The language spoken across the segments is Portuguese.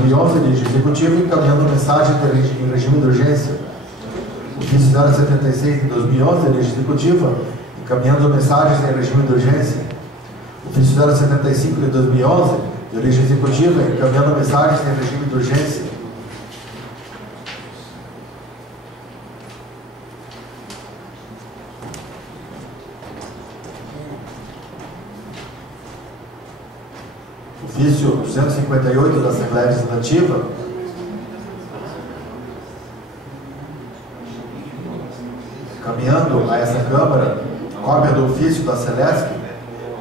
2011, dirige executivo, encaminhando mensagem em regime de urgência. Ofício 076 de 2011, dirige executiva, encaminhando mensagens em regime de urgência. Ofício 075 de 2011, dirige executiva, encaminhando mensagens em regime de urgência. Ofício 258 da Assembleia Legislativa, encaminhando a essa Câmara cópia do ofício da Celesc,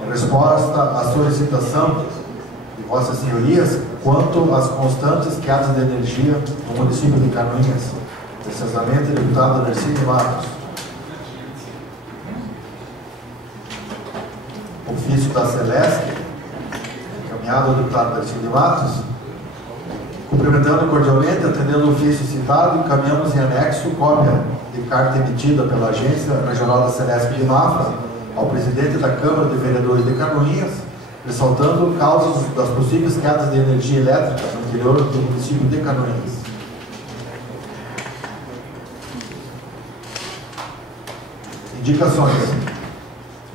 em resposta à solicitação de Vossas Senhorias quanto às constantes quedas de energia no município de Canoinhas. Precisamente, deputado Nercínio Matos. Ofício da Celesc, encaminhado ao deputado Nercínio Matos, cumprimentando cordialmente, atendendo o ofício citado, encaminhamos em anexo cópia de carta emitida pela Agência Regional da Celesc de Mafra ao presidente da Câmara de Vereadores de Canoinhas, ressaltando causas das possíveis quedas de energia elétrica no interior do município de Canoinhas. Indicações.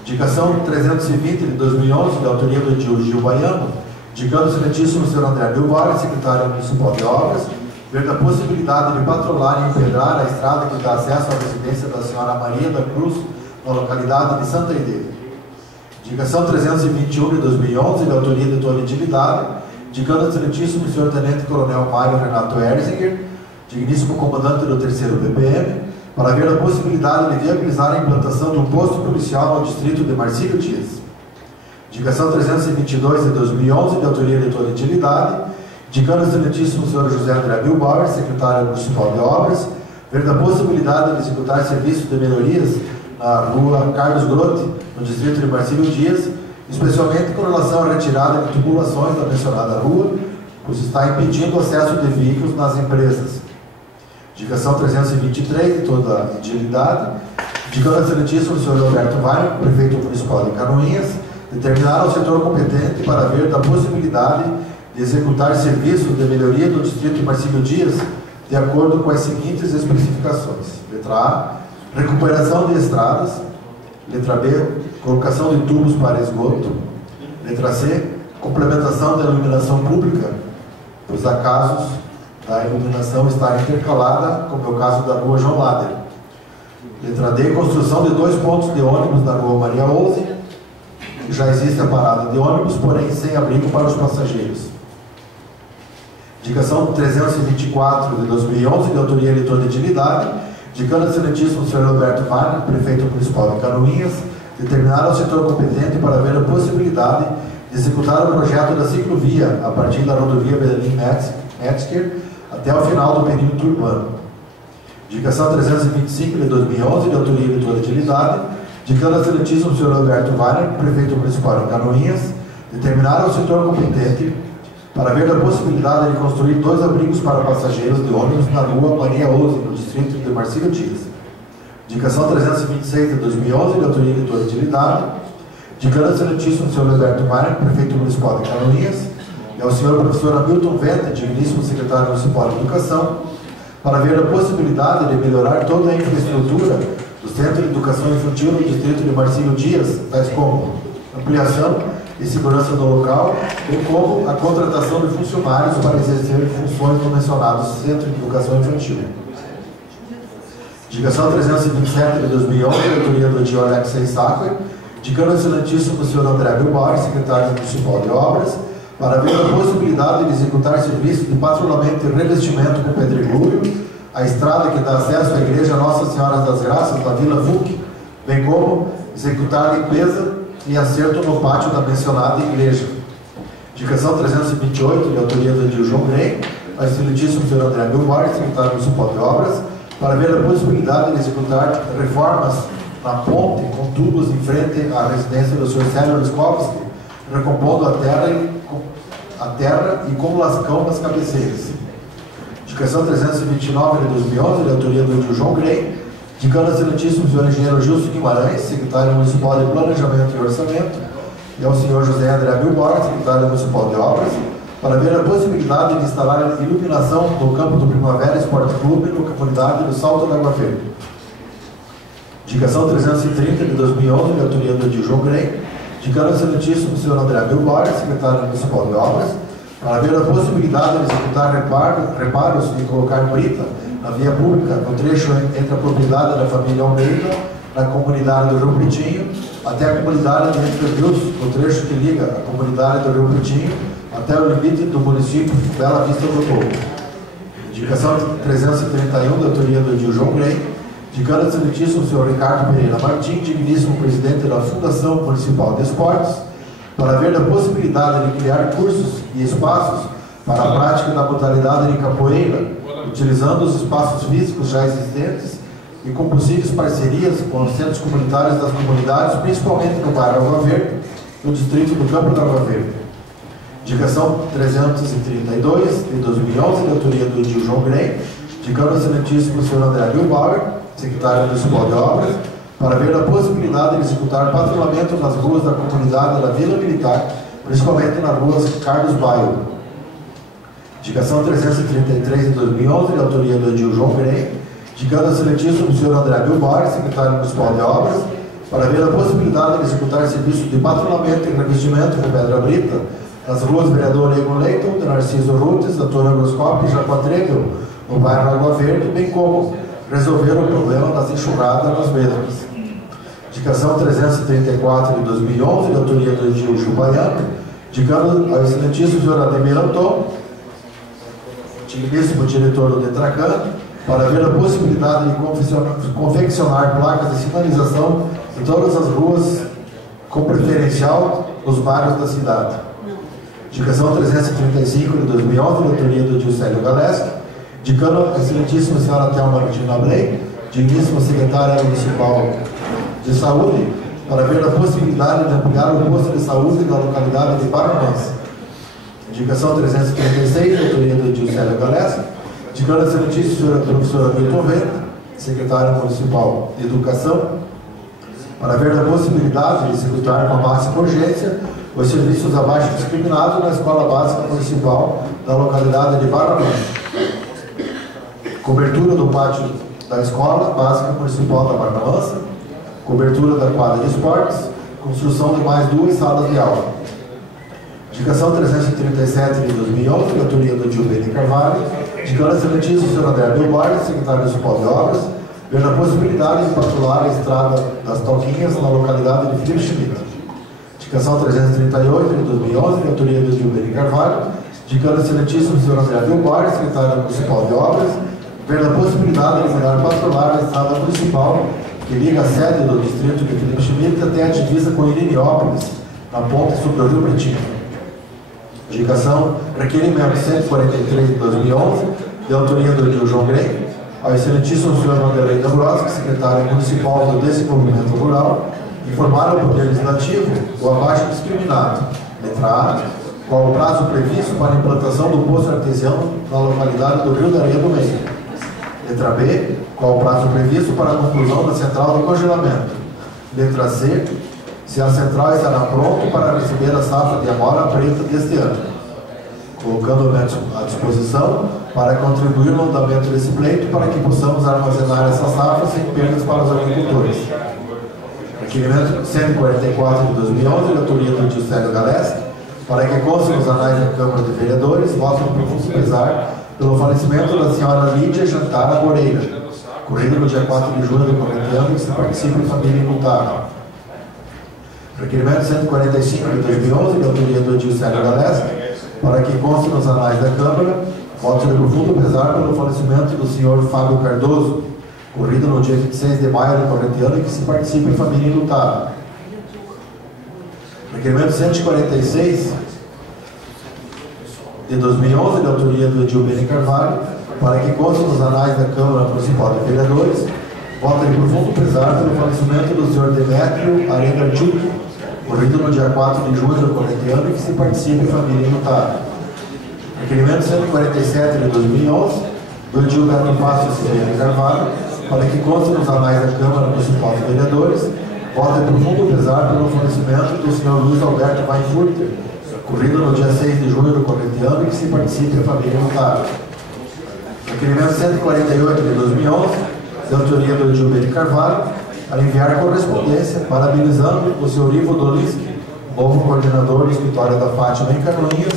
Indicação 320 de 2011, de autoria do Gil Baiano, indicando o excelentíssimo Sr. André Bilbao, secretário municipal de obras, ver da possibilidade de patrulhar e empedrar a estrada que dá acesso à residência da senhora Maria da Cruz, na localidade de Santa Ideia. Indicação 321 de 2011, de autoria de Tony Utilidade, indicando o excelentíssimo Sr. Tenente Coronel Mário Renato Erzinger, digníssimo comandante do 3º BPM, para ver a possibilidade de viabilizar a implantação de um posto policial no distrito de Marcílio Dias. Indicação 322 de 2011, de autoria de Tony Utilidade, indicando o excelentíssimo Sr. José André Bilbao, secretário municipal de obras, ver da possibilidade de executar serviços de melhorias na rua Carlos Grote, no distrito de Marcílio Dias, especialmente com relação à retirada de tubulações da mencionada rua, pois está impedindo o acesso de veículos nas empresas. Indicação 323 de toda a edilidade, indicando ao excelentíssimo Sr. Roberto Vairo, prefeito municipal de Canoinhas, determinar ao setor competente para ver da possibilidade de executar serviços de melhoria do distrito de Marcílio Dias, de acordo com as seguintes especificações. Letra A, recuperação de estradas. Letra B, colocação de tubos para esgoto. Letra C, complementação da iluminação pública, pois há casos da iluminação estar intercalada, como é o caso da rua João Lader. Letra D, construção de 2 pontos de ônibus na rua Maria Ouze. Já existe a parada de ônibus, porém sem abrigo para os passageiros. Indicação 324 de 2011, de autoria de Tony Utilidade, indicando ao excelentíssimo Sr. Roberto Wagner, prefeito municipal de Canoinhas, determinar ao setor competente para ver a possibilidade de executar o projeto da ciclovia a partir da rodovia Berlim-Metzger até o final do perímetro urbano. Indicação 325 de 2011, de autoria de Tony Utilidade, indicando ao excelentíssimo Sr. Roberto Wagner, prefeito municipal de Canoinhas, determinar ao setor competente para ver a possibilidade de construir 2 abrigos para passageiros de ônibus na rua Maria Ouze, no distrito de Marcílio Dias. Indicação 326 de 2011, de autoria de Tony Utilidade, indicando ao excelentíssimo Sr. Roberto Wagner, prefeito municipal de Canoinhas, e ao Sr. Professor Hamilton Venta, digníssimo secretário municipal de Educação, para ver a possibilidade de melhorar toda a infraestrutura do Centro de Educação Infantil no distrito de Marcílio Dias, tais como ampliação e segurança do local, bem como a contratação de funcionários para exercer funções no mencionado Centro de Educação Infantil. Indicação 327 de 2011, de autoria do Dr. Alexei Sacre, indicando ao excelentíssimo Sr. André Bilbao, secretário municipal de obras, para ver a possibilidade de executar serviços de patrulhamento e revestimento com pedregulho, a estrada que dá acesso à Igreja Nossa Senhora das Graças, da Vila Vuc, bem como executar limpeza e acerto no pátio da mencionada igreja. Indicação 328, de autoria do Edil João Grey, ao excelentíssimo Sr. André Bilbao, secretário municipal de obras, para ver a possibilidade de executar reformas na ponte com tubos em frente à residência do Sr. Célio Liskovski, recompondo a terra e com lascão nas cabeceiras. Indicação 329 de 2011, de autoria do Edil João Grey, indicando ao excelentíssimo Sr. Engenheiro Gilson Guimarães, secretário municipal de Planejamento e Orçamento, e ao Sr. José André Bilbao, secretário municipal de Obras, para ver a possibilidade de instalar iluminação no campo do Primavera Esporte Clube, na comunidade do Salto da Água Verde. Indicação 330 de 2011, de autoria do João Grey, indicando ao excelentíssimo senhor André Bilbar, secretário municipal de obras, para ver a possibilidade de executar reparos e colocar brita na via pública no trecho entre a propriedade da família Almeida, na comunidade do Rio Pretinho, até a comunidade de Entre Rios, no trecho que liga a comunidade do Rio Pretinho até o limite do município Bela Vista do Povo. Indicação 331, da autoria do João Grey, indicando ao excelentíssimo senhor Ricardo Pereira Martins, digníssimo presidente da Fundação Municipal de Esportes, para ver a possibilidade de criar cursos e espaços para a prática da modalidade de capoeira, utilizando os espaços físicos já existentes e com possíveis parcerias com os centros comunitários das comunidades, principalmente no bairro Água Verde, no distrito do Campo da Água Verde. Indicação 332, de 2011, de autoria do João Grey, indicando ao excelentíssimo senhor André Bilbauer, secretário municipal de obras, para ver a possibilidade de executar patrulhamento nas ruas da comunidade da Vila Militar, principalmente nas ruas Carlos Baio. Indicação 333 de 2011, de autoria do João Grey, indicando ao excelentíssimo senhor André Bilbauer, secretário municipal de obras, para ver a possibilidade de executar serviço de patrulhamento e revestimento com pedra brita nas ruas Vereador Egon Leiton, de Narciso Rutes, Antônio Agroscope e Jacoatregel, no bairro Água Verde, bem como resolver o problema das enxurradas nas mesmas. Indicação 334 de 2011, de autoria do Gil Baiano, indicando ao excelentíssimo senhor Ademir Anton, digníssimo diretor do Detracan, para ver a possibilidade de confeccionar placas de sinalização em todas as ruas, com preferencial nos bairros da cidade. Indicação 335 de 2011, de autoria do Gilcélio Galeski, indicando a excelentíssima senhora Thelma Regina Bley, digníssima secretária municipal de saúde, para ver a possibilidade de ampliar o posto de saúde da localidade de Barra Mansa. Indicação 336, de autoria do Gilcélio Galeski, indicando a excelentíssima professora Milton Vento, secretária municipal de educação, para ver a possibilidade de executar com a máxima urgência os serviços abaixo discriminados na Escola Básica Municipal da localidade de Barra Mansa. Cobertura do pátio da Escola Básica Municipal da Barra Mansa, cobertura da quadra de esportes, construção de mais 2 salas de aula. Indicação 337 de 2011, de autoria do Gilberto Carvalho, indicando a excelentíssimo senhor André Bilbar, secretário municipal de obras, vendo a possibilidade de patrulhar a estrada das Toquinhas na localidade de Felipe Schmidt. Indicação 338 de 2011, de autoria do Gilberto Carvalho, indicando ao excelentíssimo senhor André Bilbar, secretário municipal de obras, vendo a possibilidade de mandar patrulhar a estrada municipal que liga a sede do distrito de Felipe Schmidt até a divisa com Iriniópolis, na ponte sobre o Rio Pretinho. Indicação requerimento 143 de 2011, de autoria do João Grey, ao excelentíssimo senhor Vanderlei Dabroski, secretário municipal do Desenvolvimento Rural, informar ao Poder Legislativo o abaixo discriminado. Letra A, qual o prazo previsto para a implantação do poço artesiano na localidade do Rio da Areia do Meio. Letra B, qual o prazo previsto para a conclusão da central de congelamento. Letra C, se a central estará pronta para receber a safra de amora preta deste ano. Colocando à disposição para contribuir no andamento desse pleito para que possamos armazenar essa safra sem perdas para os agricultores. Requerimento 144 de 2011, de autoria do Gilcélio Galeski, para que conste nos anais da Câmara de Vereadores, voto de profundo pesar pelo falecimento da senhora Lídia Jantara Moreira, ocorrido no dia 4 de junho do corrente ano, que se participa em família imputável. Requerimento 145 de 2011, de autoria do Gilcélio Galeski, para que conste nos anais da Câmara, voto de profundo pesar pelo falecimento do senhor Fábio Cardoso, ocorrido no dia 26 de maio do corrente ano, que se participa em família imputável. Requerimento 146 de 2011, de autoria do Gilberto Carvalho, para que conste nos anais da Câmara Municipal de Vereadores, voto de profundo pesar pelo falecimento do senhor Demétrio Arenga Tchuk, ocorrido no dia 4 de junho do corrente ano, que se participa em família imutável. Requerimento 147 de 2011, do Gilberto Passo Silveira Carvalho, para que conste nos anais da Câmara Municipal de Vereadores, voto de profundo pesar pelo falecimento do senhor Luiz Alberto Weinfurter, ocorrido no dia 6 de junho do corrente ano, e que se participe a família notável. Requerimento 148 de 2011, de autoria do Edilber de Carvalho, para enviar correspondência parabenizando o Sr. Ivo Dolinski, novo coordenador do escritório da Fátima em Canoinhas,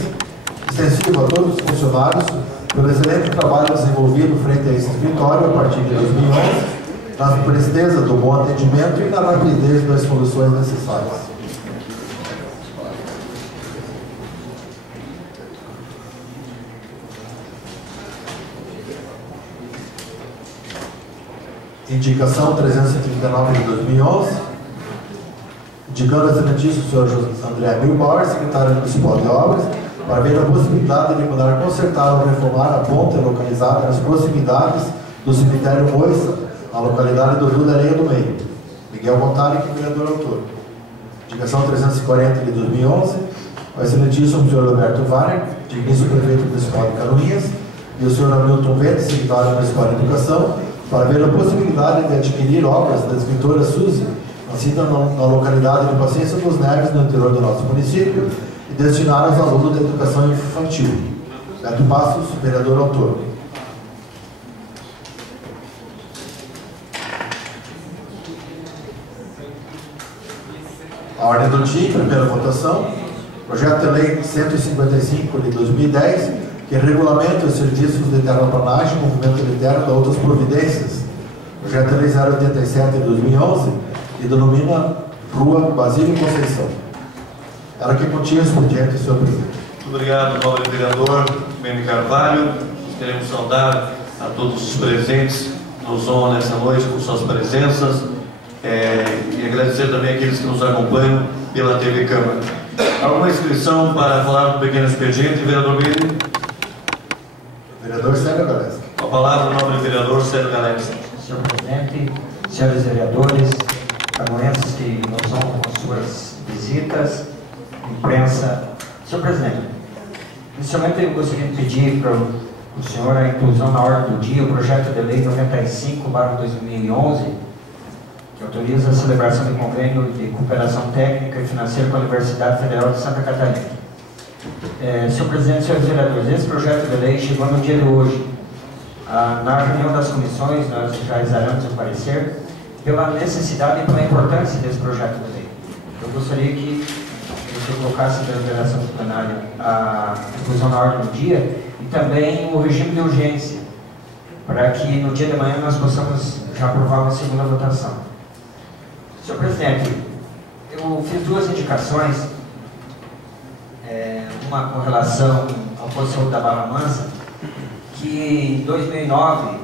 extensivo a todos os funcionários, pelo excelente trabalho desenvolvido frente a esse escritório a partir de 2011, na presteza do bom atendimento e na rapidez das soluções necessárias. Indicação 339 de 2011, indicando a excelentíssimo Sr. André Milbauer, secretário municipal de obras, para ver a possibilidade de mandar consertar ou reformar a ponte localizada nas proximidades do cemitério Moissa, na localidade do Rio da Areia do Meio. Miguel Montari, que é vereador autor. Indicação 340 de 2011, ao excelentíssimo Sr. Roberto Varner, digníssimo prefeito municipal de Canoinhas, e o Sr. Hamilton Vente, secretário municipal de Educação, para ver a possibilidade de adquirir obras da escritora Suzy, nascida na localidade de Paciência dos Neves, no interior do nosso município, e destinar aos alunos da educação infantil. Beto Passos, vereador autor. A ordem do dia, primeira votação, projeto de lei 155 de 2010, que regulamenta os serviços de terraplanagem, movimento de terra e outras providências. Projeto de lei 087 de 2011, que denomina Rua Basílio Conceição. Ela que continha o expediente, senhor presidente. Muito obrigado, nobre vereador Meme Carvalho. Queremos saudar a todos os presentes, nos honram nessa noite com suas presenças, e agradecer também aqueles que nos acompanham pela TV Câmara. Alguma inscrição para falar do pequeno expediente, vereador Meme? Vereador Célio Galeski. Com a palavra, o nobre vereador Célio Galeski. Senhor presidente, senhores vereadores, canoenses que nos honram com suas visitas, imprensa. Senhor presidente, inicialmente eu gostaria de pedir para o senhor a inclusão na ordem do dia o projeto de lei 95/2011, que autoriza a celebração de convênio de cooperação técnica e financeira com a Universidade Federal de Santa Catarina. Senhor presidente, senhores vereadores, esse projeto de lei chegou no dia de hoje. Na reunião das comissões, nós já exaramos o parecer pela necessidade e pela importância desse projeto de lei. Eu gostaria que você colocasse na deliberação plenária a inclusão na ordem do dia e também o regime de urgência, para que no dia de manhã nós possamos já aprovar uma segunda votação. Senhor presidente, eu fiz duas indicações, uma com relação ao posto de saúde da Barra Mansa, que em 2009,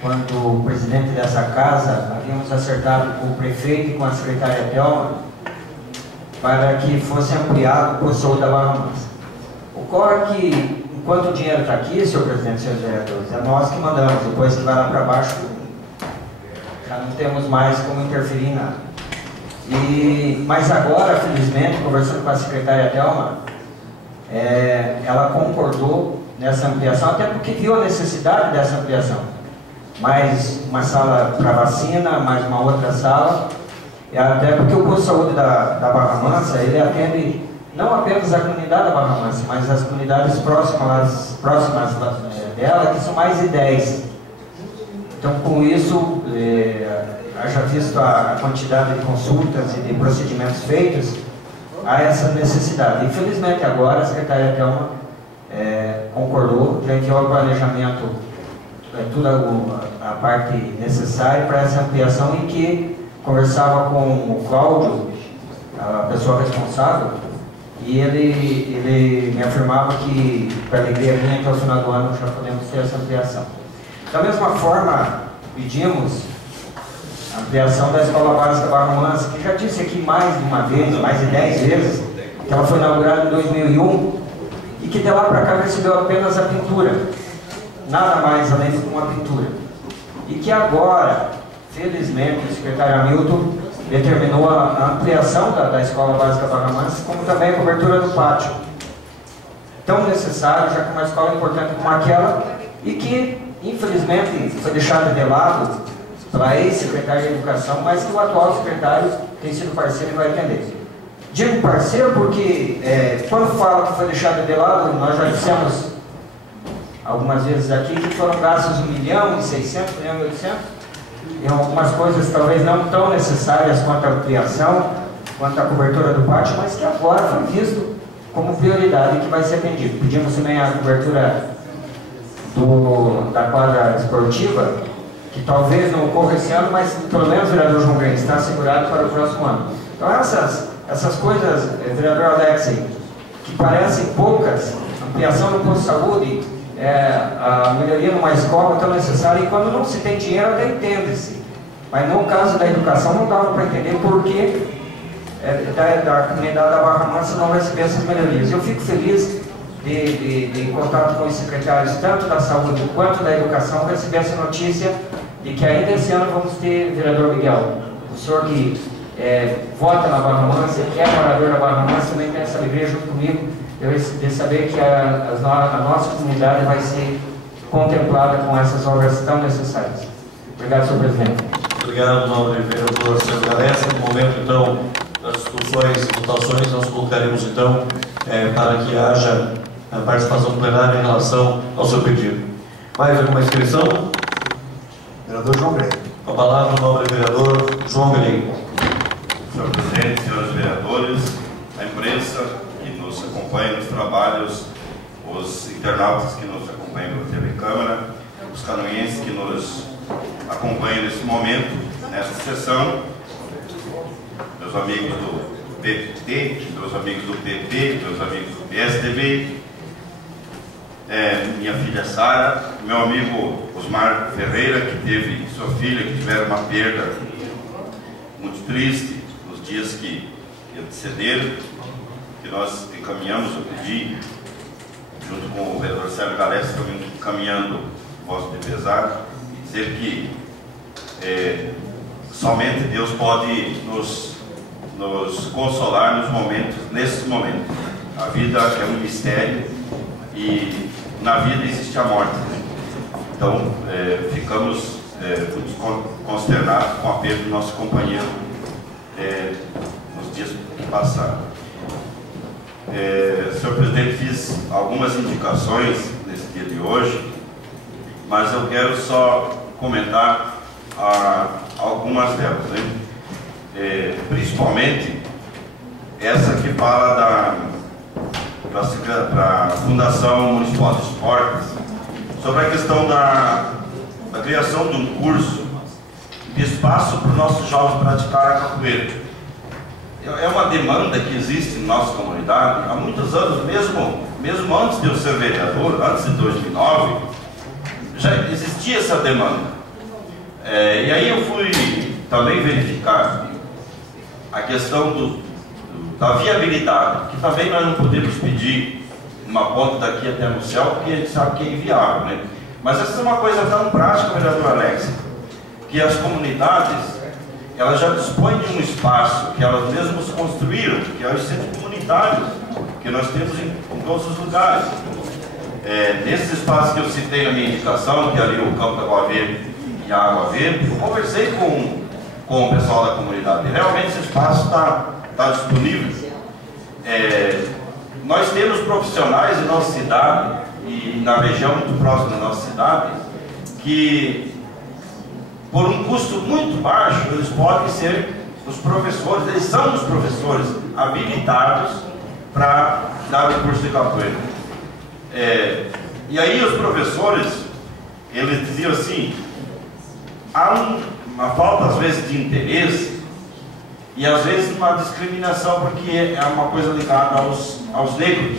quando o presidente dessa casa, havíamos acertado com o prefeito e com a secretária Thelma para que fosse ampliado o posto de saúde da Barra Mansa. Ocorre que, enquanto o dinheiro está aqui, senhor presidente e senhores vereadores, é nós que mandamos, depois que vai lá para baixo, já não temos mais como interferir em nada. Mas agora, felizmente, conversando com a secretária Thelma, ela concordou nessa ampliação, até porque viu a necessidade dessa ampliação. Mais uma sala para vacina, mais uma outra sala, até porque o posto de saúde da Barra Mansa, ele atende não apenas a comunidade da Barra Mansa, mas as comunidades próximas dela, que são mais de 10. Então, com isso, haja visto a quantidade de consultas e de procedimentos feitos, há essa necessidade. Infelizmente, agora a secretária Thelma concordou, já enviou o planejamento, toda a parte necessária para essa ampliação, em que conversava com o Cláudio, a pessoa responsável, e ele me afirmava que, para a alegria minha, até o final do ano já podemos ter essa ampliação. Da mesma forma, pedimos a ampliação da Escola Básica Barra Mansa, que já disse aqui mais de uma vez, mais de 10 vezes, que ela foi inaugurada em 2001 e que de lá para cá recebeu apenas a pintura, nada mais além de uma pintura. E que agora, felizmente, o secretário Hamilton determinou a ampliação da Escola Básica Barra Mansa, como também a cobertura do pátio. Tão necessário, já que é uma escola importante como aquela, e que, infelizmente, foi deixada de lado pela ex-secretária de Educação, mas que o atual secretário tem sido parceiro e vai atender. Digo parceiro porque quando fala que foi deixado de lado, nós já dissemos algumas vezes aqui que foram gastos 1.600.000, 1.800.000, e algumas coisas talvez não tão necessárias quanto a ampliação, quanto a cobertura do pátio, mas que agora foi visto como prioridade que vai ser atendido. Pedimos também a cobertura da quadra esportiva, que talvez não ocorra esse ano, mas pelo menos o vereador João Green está assegurado para o próximo ano. Então essas coisas, vereador Alexei, que parecem poucas, ampliação do posto de saúde, a melhoria numa escola tão necessária, e quando não se tem dinheiro até entende-se. Mas no caso da educação não dava para entender por que da comunidade da Barra Mansa não receber essas melhorias. Eu fico feliz de contato com os secretários, tanto da saúde quanto da educação, receber essa notícia de que ainda esse ano vamos ter, vereador Miguel, o senhor que vota na Barra Mansa, que é morador da Barra Mansa, também tem essa alegria junto comigo, de saber que a nossa comunidade vai ser contemplada com essas obras tão necessárias. Obrigado, senhor presidente. Obrigado, nobre vereador Sérgio Galessa. No momento, então, das discussões e votações, nós colocaremos, então, para que haja a participação plenária em relação ao seu pedido. Mais alguma inscrição? Vereador João Green. Com a palavra, o nobre vereador João Green. Senhor presidente, senhores vereadores, a imprensa que nos acompanha nos trabalhos, os internautas que nos acompanham pela TV Câmara, os canoenses que nos acompanham nesse momento, nessa sessão, meus amigos do PT, meus amigos do PP, meus amigos do PSDB, minha filha Sara, meu amigo Osmar Ferreira, que teve sua filha, que tiveram uma perda muito triste nos dias que antecederam, que nós encaminhamos o pedido, junto com o vereador Sérgio Galessa, também encaminhando o vosso de pesar, e dizer que somente Deus pode nos consolar nesses momentos. A vida é um mistério e na vida existe a morte. Então, ficamos muito consternados com a perda do nosso companheiro nos dias que passaram. Senhor presidente, fiz algumas indicações nesse dia de hoje, mas eu quero só comentar algumas delas, né? Principalmente essa que fala da Fundação Municipal de Esportes, sobre a questão da criação de um curso de espaço para os nossos jovens praticar a capoeira. É uma demanda que existe em nossa comunidade há muitos anos, mesmo antes de eu ser vereador, antes de 2009, já existia essa demanda. E aí eu fui também verificar a questão da viabilidade, que também nós não podemos pedir uma ponte daqui até no céu, porque a gente sabe que é inviável, né? Mas essa é uma coisa tão prática, vereador Alex, que as comunidades, elas já dispõem de um espaço que elas mesmas construíram, que é os centros comunitários, que nós temos em todos os lugares. Nesses espaços que eu citei na minha indicação, que é ali o Campo da Água Verde e a Água Verde, eu conversei com o pessoal da comunidade, e realmente esse espaço está disponível. Nós temos profissionais em nossa cidade, e na região muito próxima da nossa cidade, que por um custo muito baixo, eles podem ser os professores, eles são os professores habilitados para dar o curso de capoeira. E aí os professores, eles diziam assim, há uma falta às vezes de interesse e às vezes uma discriminação, porque é uma coisa ligada aos negros,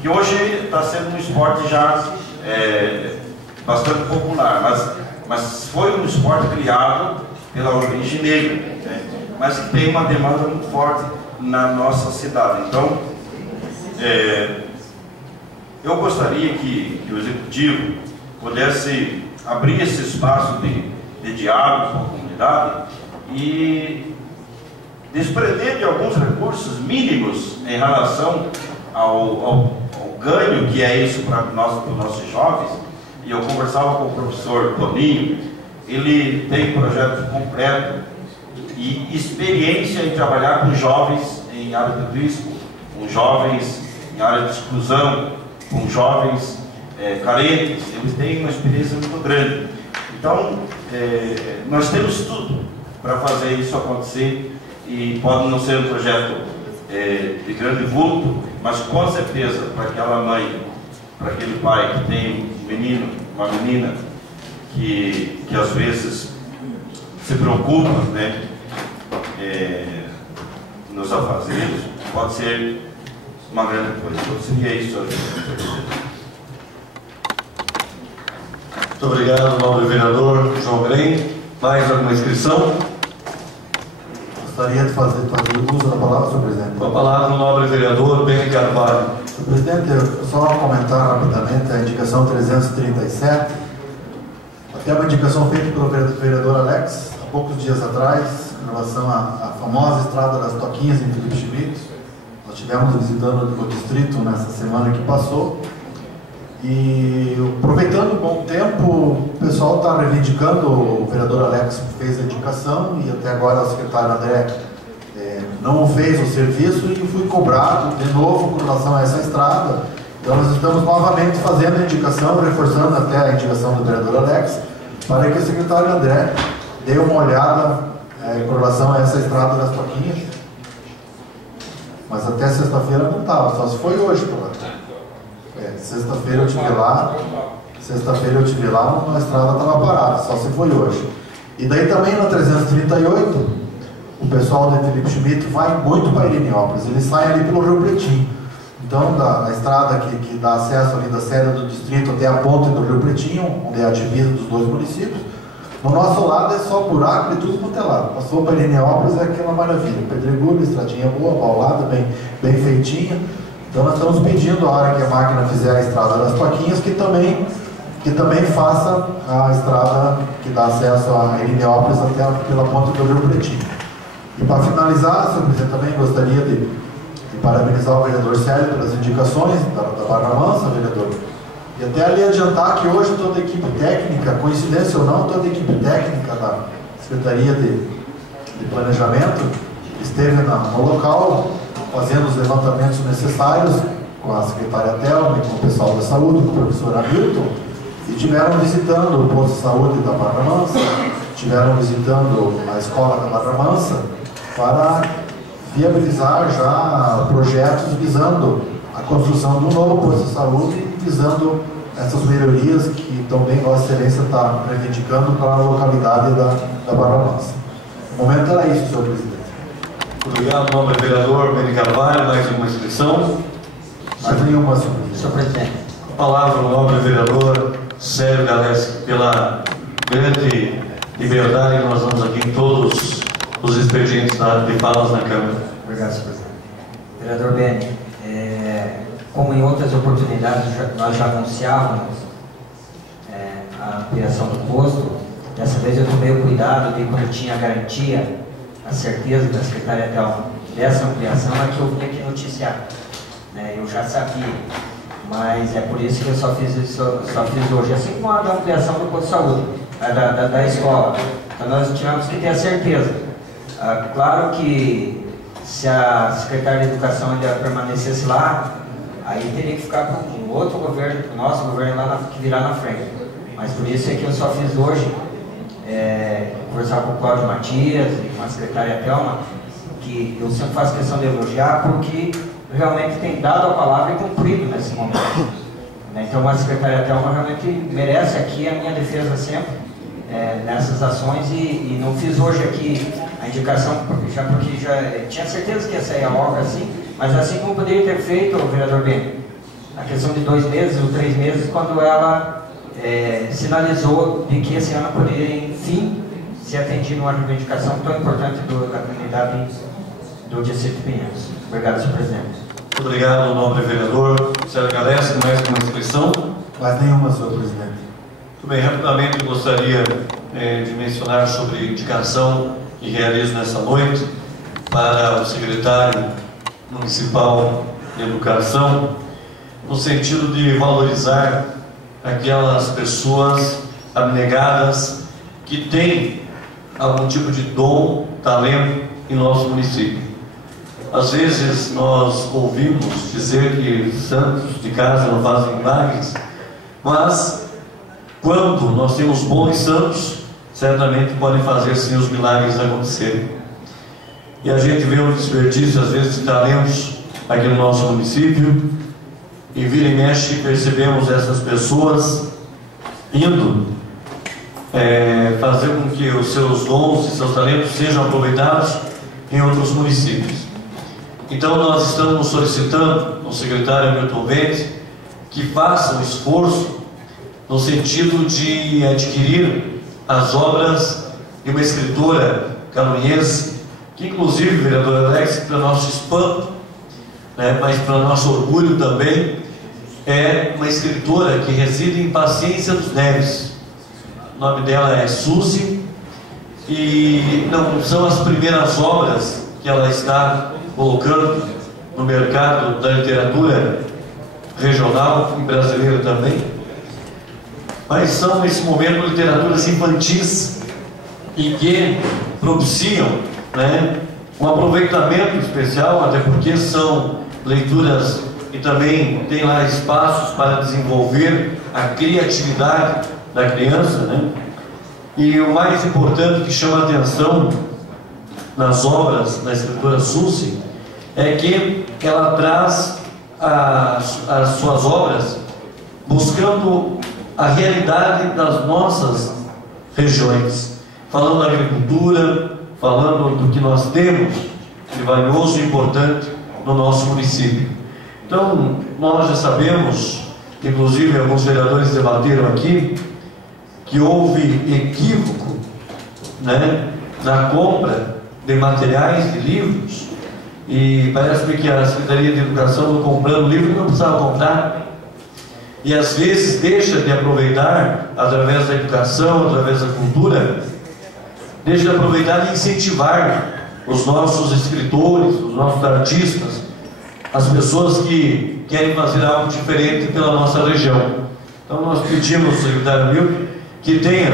que hoje está sendo um esporte já bastante popular, mas foi um esporte criado pela origem negra, mas que tem uma demanda muito forte na nossa cidade. Então, eu gostaria que o Executivo pudesse abrir esse espaço de diálogo com a comunidade e desprender de alguns recursos mínimos em relação ao ganho que é isso para os nossos jovens. E eu conversava com o professor Toninho, ele tem projeto completo e e experiência em trabalhar com jovens em áreas de risco, com jovens em áreas de exclusão, com jovens carentes. Eles têm uma experiência muito grande. Então, nós temos tudo para fazer isso acontecer, e pode não ser um projeto de grande vulto, mas com certeza para aquela mãe, para aquele pai que tem um menino, uma menina que às vezes se preocupa, né, nos afazeres, pode ser uma grande coisa. Então seria isso. Muito obrigado, nobre vereador João Grem. Mais alguma inscrição? Gostaria de fazer uso da palavra, senhor presidente. Com a palavra o nobre vereador Beni Carvalho. Senhor presidente, eu só comentar rapidamente a indicação 337. Até uma indicação feita pelo vereador Alex, há poucos dias atrás, em relação à famosa estrada das Toquinhas em Felipe Schmidt. Nós estivemos visitando o distrito nessa semana que passou. E aproveitando o bom tempo, o pessoal está reivindicando, o vereador Alex fez a indicação e até agora o secretário André não fez o serviço, e fui cobrado de novo com relação a essa estrada. Então nós estamos novamente fazendo a indicação, reforçando até a indicação do vereador Alex, para que o secretário André dê uma olhada com relação a essa estrada das Toquinhas. Mas até sexta-feira não estava, só se foi hoje por lá. Sexta-feira eu estive lá, a estrada estava parada, só se foi hoje. E daí também na 338, o pessoal de Felipe Schmidt vai muito para Irinópolis, eles saem ali pelo Rio Pretinho. Então, da estrada que dá acesso ali da sede do distrito até a ponte do Rio Pretinho, onde é a divisa dos dois municípios, no nosso lado é só buraco e tudo quanto é lado. Passou para Irinópolis, é aquela maravilha, pedregulho, estradinha boa, paulada, bem feitinha. Então nós estamos pedindo, a hora que a máquina fizer a estrada das Toquinhas, que também faça a estrada que dá acesso a Irinópolis até pela ponte do Rio Pretinho. E para finalizar, senhor presidente, também gostaria de parabenizar o vereador Célio pelas indicações da Barra Mansa, vereador. E até ali adiantar que hoje toda a equipe técnica, coincidência ou não, toda a equipe técnica da Secretaria de Planejamento esteve no local, fazendo os levantamentos necessários com a secretária Thelma e com o pessoal da saúde, com o professor Hamilton, e estiveram visitando o posto de saúde da Barra Mansa, estiveram visitando a escola da Barra Mansa, para viabilizar já projetos visando a construção de um novo posto de saúde e visando essas melhorias que também Vossa Excelência está reivindicando para a localidade da Barra Mansa. No momento era isso, senhor presidente. Obrigado, nobre vereador Beni Carvalho. Mais uma inscrição? Mais nenhuma, Senhor presidente. A palavra o nobre vereador Célio Galeschi, pela grande liberdade que nós damos aqui em todos os expedientes de falas na Câmara. Obrigado, senhor presidente. Vereador Beni, como em outras oportunidades nós já anunciávamos a ampliação do posto, dessa vez eu tomei o cuidado de, quando tinha a garantia, a certeza da secretária Thelma dessa ampliação, é que eu vim aqui noticiar. Eu já sabia, mas é por isso que eu só fiz hoje, assim como a da ampliação do posto de saúde, da escola. Então nós tivemos que ter a certeza. Claro que se a secretária de Educação ainda permanecesse lá, aí teria que ficar com um outro governo, com o nosso governo lá que virá na frente. Mas por isso é que eu só fiz hoje, conversar com o Cláudio Matias e com a secretária Thelma, que eu sempre faço questão de elogiar, porque realmente tem dado a palavra e cumprido nesse momento. Então a secretária Thelma realmente merece aqui a minha defesa sempre nessas ações, e não fiz hoje aqui a indicação porque já tinha certeza que ia sair a obra assim, mas assim como poderia ter feito, o vereador Beni, a questão de 2 meses ou 3 meses, quando ela sinalizou de que esse ano poderia, enfim, ser atendido uma reivindicação tão importante da comunidade do distrito de Pinheiros. Obrigado, senhor presidente. Muito obrigado, nobre vereador Célio Galeschi. Mais uma inscrição? Mais nenhuma, senhor presidente. Muito bem, rapidamente eu gostaria de mencionar sobre a indicação que realizo nessa noite para o secretário municipal de Educação, no sentido de valorizar aquelas pessoas abnegadas que têm algum tipo de dom, talento em nosso município. Às vezes nós ouvimos dizer que santos de casa não fazem milagres, mas quando nós temos bons santos, certamente podem fazer sim os milagres acontecerem. E a gente vê um desperdício às vezes de talentos aqui no nosso município, e vira e mexe percebemos essas pessoas indo fazer com que os seus dons e seus talentos sejam aproveitados em outros municípios. Então nós estamos solicitando ao secretário Milton Ventes que faça um esforço no sentido de adquirir as obras de uma escritora canoense, que inclusive, vereador Alex, para nosso espanto, mas para nosso orgulho também, é uma escritora que reside em Paciência dos Neves. O nome dela é Suzy, e não são as primeiras obras que ela está colocando no mercado da literatura regional e brasileira também, mas são nesse momento literaturas infantis e que propiciam um aproveitamento especial, até porque são leituras e também tem lá espaços para desenvolver a criatividade da criança, E o mais importante que chama a atenção nas obras da escritora Suzy é que ela traz as suas obras buscando a realidade das nossas regiões, falando da agricultura, falando do que nós temos de valioso e importante no nosso município. Então, nós já sabemos, inclusive alguns vereadores debateram aqui, que houve equívoco na compra de materiais, de livros, e parece-me que a Secretaria de Educação não comprando livro não precisava comprar, e às vezes deixa de aproveitar, através da educação, através da cultura, deixa de aproveitar e incentivar os nossos escritores, os nossos artistas, as pessoas que querem fazer algo diferente pela nossa região. Então nós pedimos ao secretário Milton que tenha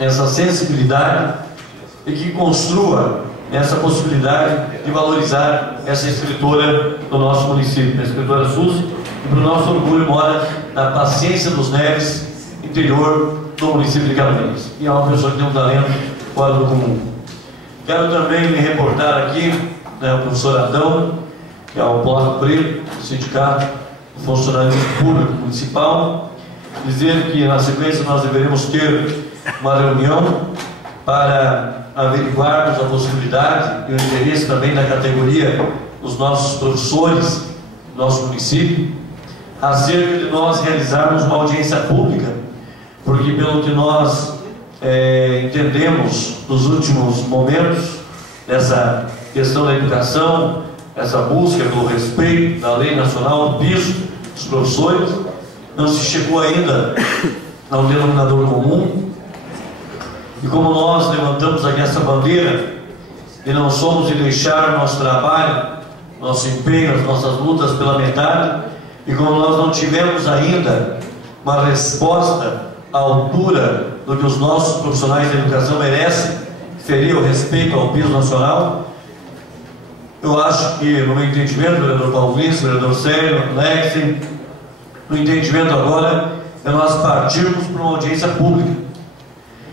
essa sensibilidade e que construa essa possibilidade de valorizar essa escritora do nosso município, a escritora Suzy, que para o nosso orgulho mora na Paciência dos Neves, interior do município de Canoinhas, e é uma pessoa que tem um talento fora do comum. Quero também me reportar aqui, o professor Adão, que é o Bloco Preto, do Sindicato do Funcionalismo Público Municipal, dizer que na sequência nós deveremos ter uma reunião para averiguarmos a possibilidade e o interesse também da categoria dos nossos professores do nosso município, acerca de nós realizarmos uma audiência pública, porque pelo que nós entendemos nos últimos momentos dessa questão da educação, essa busca pelo respeito da lei nacional do piso dos professores, não se chegou ainda a um denominador comum. E como nós levantamos aqui essa bandeira e não somos de deixar o nosso trabalho, nosso empenho, as nossas lutas pela metade, e como nós não tivemos ainda uma resposta à altura do que os nossos profissionais da educação merecem, que seria o respeito ao piso nacional, eu acho que, no meu entendimento, vereador Paulista, vereador Sérgio, Alex, no entendimento agora é nós partirmos para uma audiência pública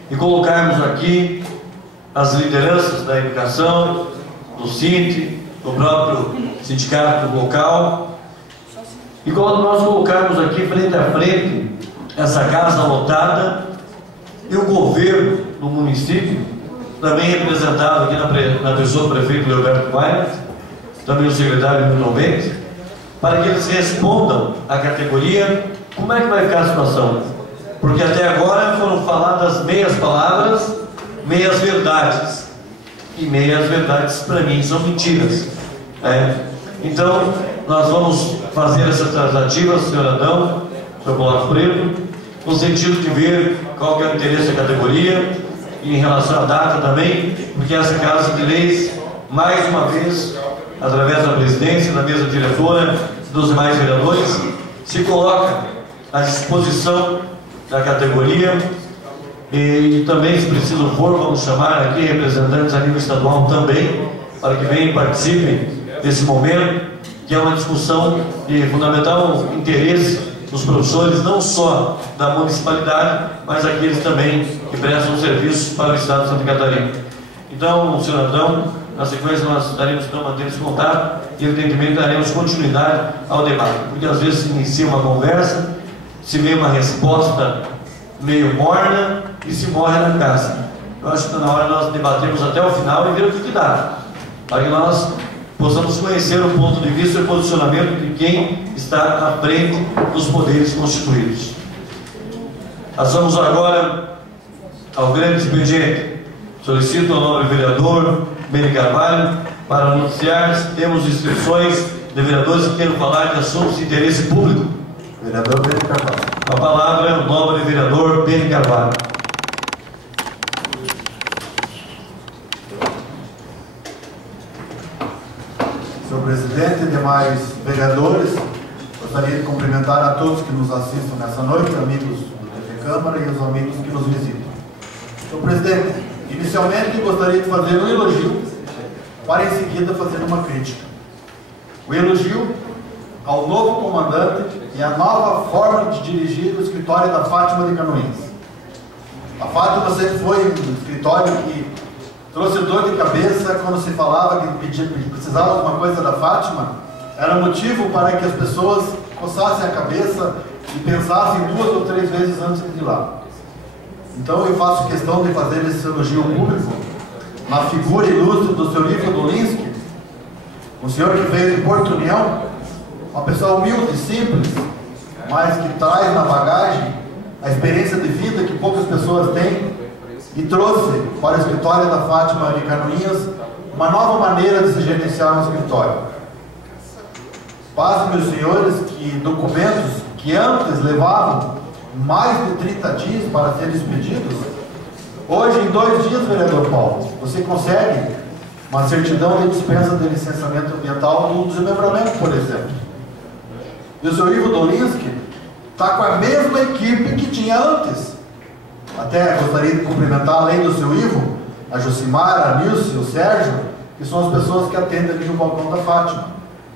e colocarmos aqui as lideranças da educação, do SINT, do próprio sindicato local, e quando nós colocarmos aqui frente a frente essa casa lotada e o governo do município, também representado aqui na pessoa do prefeito Leoberto Weiler, também o secretário Milton Ventes, para que eles respondam à categoria como é que vai ficar a situação. Porque até agora foram faladas meias palavras, meias verdades. E meias verdades, para mim, são mentiras. Então, nós vamos fazer essa tratativa, senhor Adão, senhor Bloco Preto, no sentido de ver qual que é o interesse da categoria, e em relação à data também, porque essa Casa de Leis, mais uma vez, através da presidência, da mesa diretora, dos demais vereadores, se coloca à disposição da categoria E também, se preciso for, vamos chamar aqui representantes a nível estadual também, para que venham e participem desse momento, que é uma discussão de fundamental interesse dos professores, não só da municipalidade, mas aqueles também que prestam serviços para o Estado de Santa Catarina. Então, senhor Adão, na sequência nós estaremos mantendo esse contato e, evidentemente, daremos continuidade ao debate, porque às vezes se inicia uma conversa, se vê uma resposta meio morna e se morre na casa. Eu acho que está na hora nós debatermos até o final e ver o que dá, para que nós possamos conhecer o ponto de vista e o posicionamento de quem está à frente dos poderes constituídos. Passamos agora ao grande expediente. Solicito ao nobre vereador Beni Carvalho para anunciar se temos inscrições de vereadores que queiram falar de assuntos de interesse público. Vereador Beni Carvalho. A palavra é o nobre vereador Beni Carvalho. Senhor presidente e demais vereadores, gostaria de cumprimentar a todos que nos assistem nessa noite, amigos do TV Câmara e os amigos que nos visitam. Senhor presidente, inicialmente gostaria de fazer um elogio, para em seguida fazer uma crítica. O elogio ao novo comandante e à nova forma de dirigir o escritório da Fátima de Canoinhas. A Fátima sempre foi um escritório que trouxe dor de cabeça quando se falava que precisava de alguma coisa da Fátima. Era motivo para que as pessoas coçassem a cabeça e pensassem 2 ou 3 vezes antes de ir lá. Então eu faço questão de fazer esse elogio público na figura ilustre do Sr. Ivo Dolinski, um senhor que veio de Porto União, uma pessoa humilde, simples, mas que traz na bagagem a experiência de vida que poucas pessoas têm e trouxe para o escritório da Fátima de Canoinhas uma nova maneira de se gerenciar um escritório. Pasmem, meus senhores, que documentos que antes levavam mais de 30 dias para serem expedidos, hoje em 2 dias, vereador Paulo, você consegue uma certidão de dispensa de licenciamento ambiental no desmembramento, por exemplo. E o senhor Ivo Dolinski está com a mesma equipe que tinha antes. Até gostaria de cumprimentar, além do seu Ivo, a Josimar, a Nilce, o Sérgio, que são as pessoas que atendem ali no balcão da Fátima.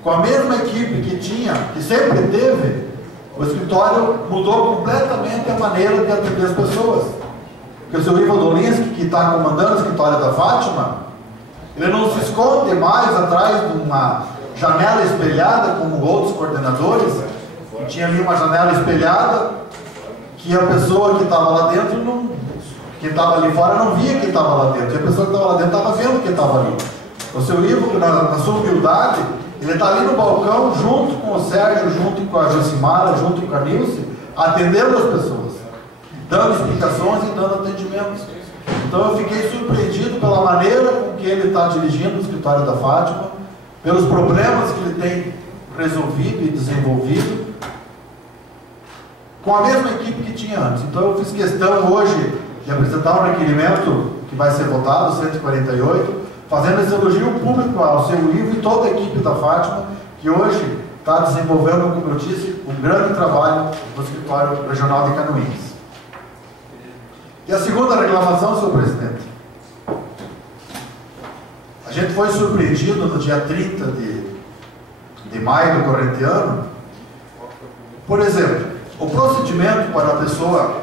Com a mesma equipe que tinha, que sempre teve, o escritório mudou completamente a maneira de atender as pessoas. Porque o seu Ivo Dolinski, que está comandando o escritório da Fátima, ele não se esconde mais atrás de uma janela espelhada, como outros coordenadores, que tinha ali uma janela espelhada, que a pessoa que estava lá dentro, quem estava ali fora não via quem estava lá dentro, e a pessoa que estava lá dentro estava vendo quem estava ali. O seu Ivo, na sua humildade, ele está ali no balcão, junto com o Sérgio, junto com a Josimara, junto com a Nilce, atendendo as pessoas, dando explicações e dando atendimentos. Então eu fiquei surpreendido pela maneira com que ele está dirigindo o escritório da Fátima, pelos problemas que ele tem resolvido e desenvolvido, com a mesma equipe que tinha antes. Então eu fiz questão hoje de apresentar um requerimento que vai ser votado, 148, fazendo esse elogio público ao seu Ivo e toda a equipe da Fátima, que hoje está desenvolvendo, como eu disse, um grande trabalho no escritório regional de Canoinhas. E a segunda reclamação, senhor presidente. A gente foi surpreendido no dia 30 de maio do corrente ano. Por exemplo, o procedimento para a pessoa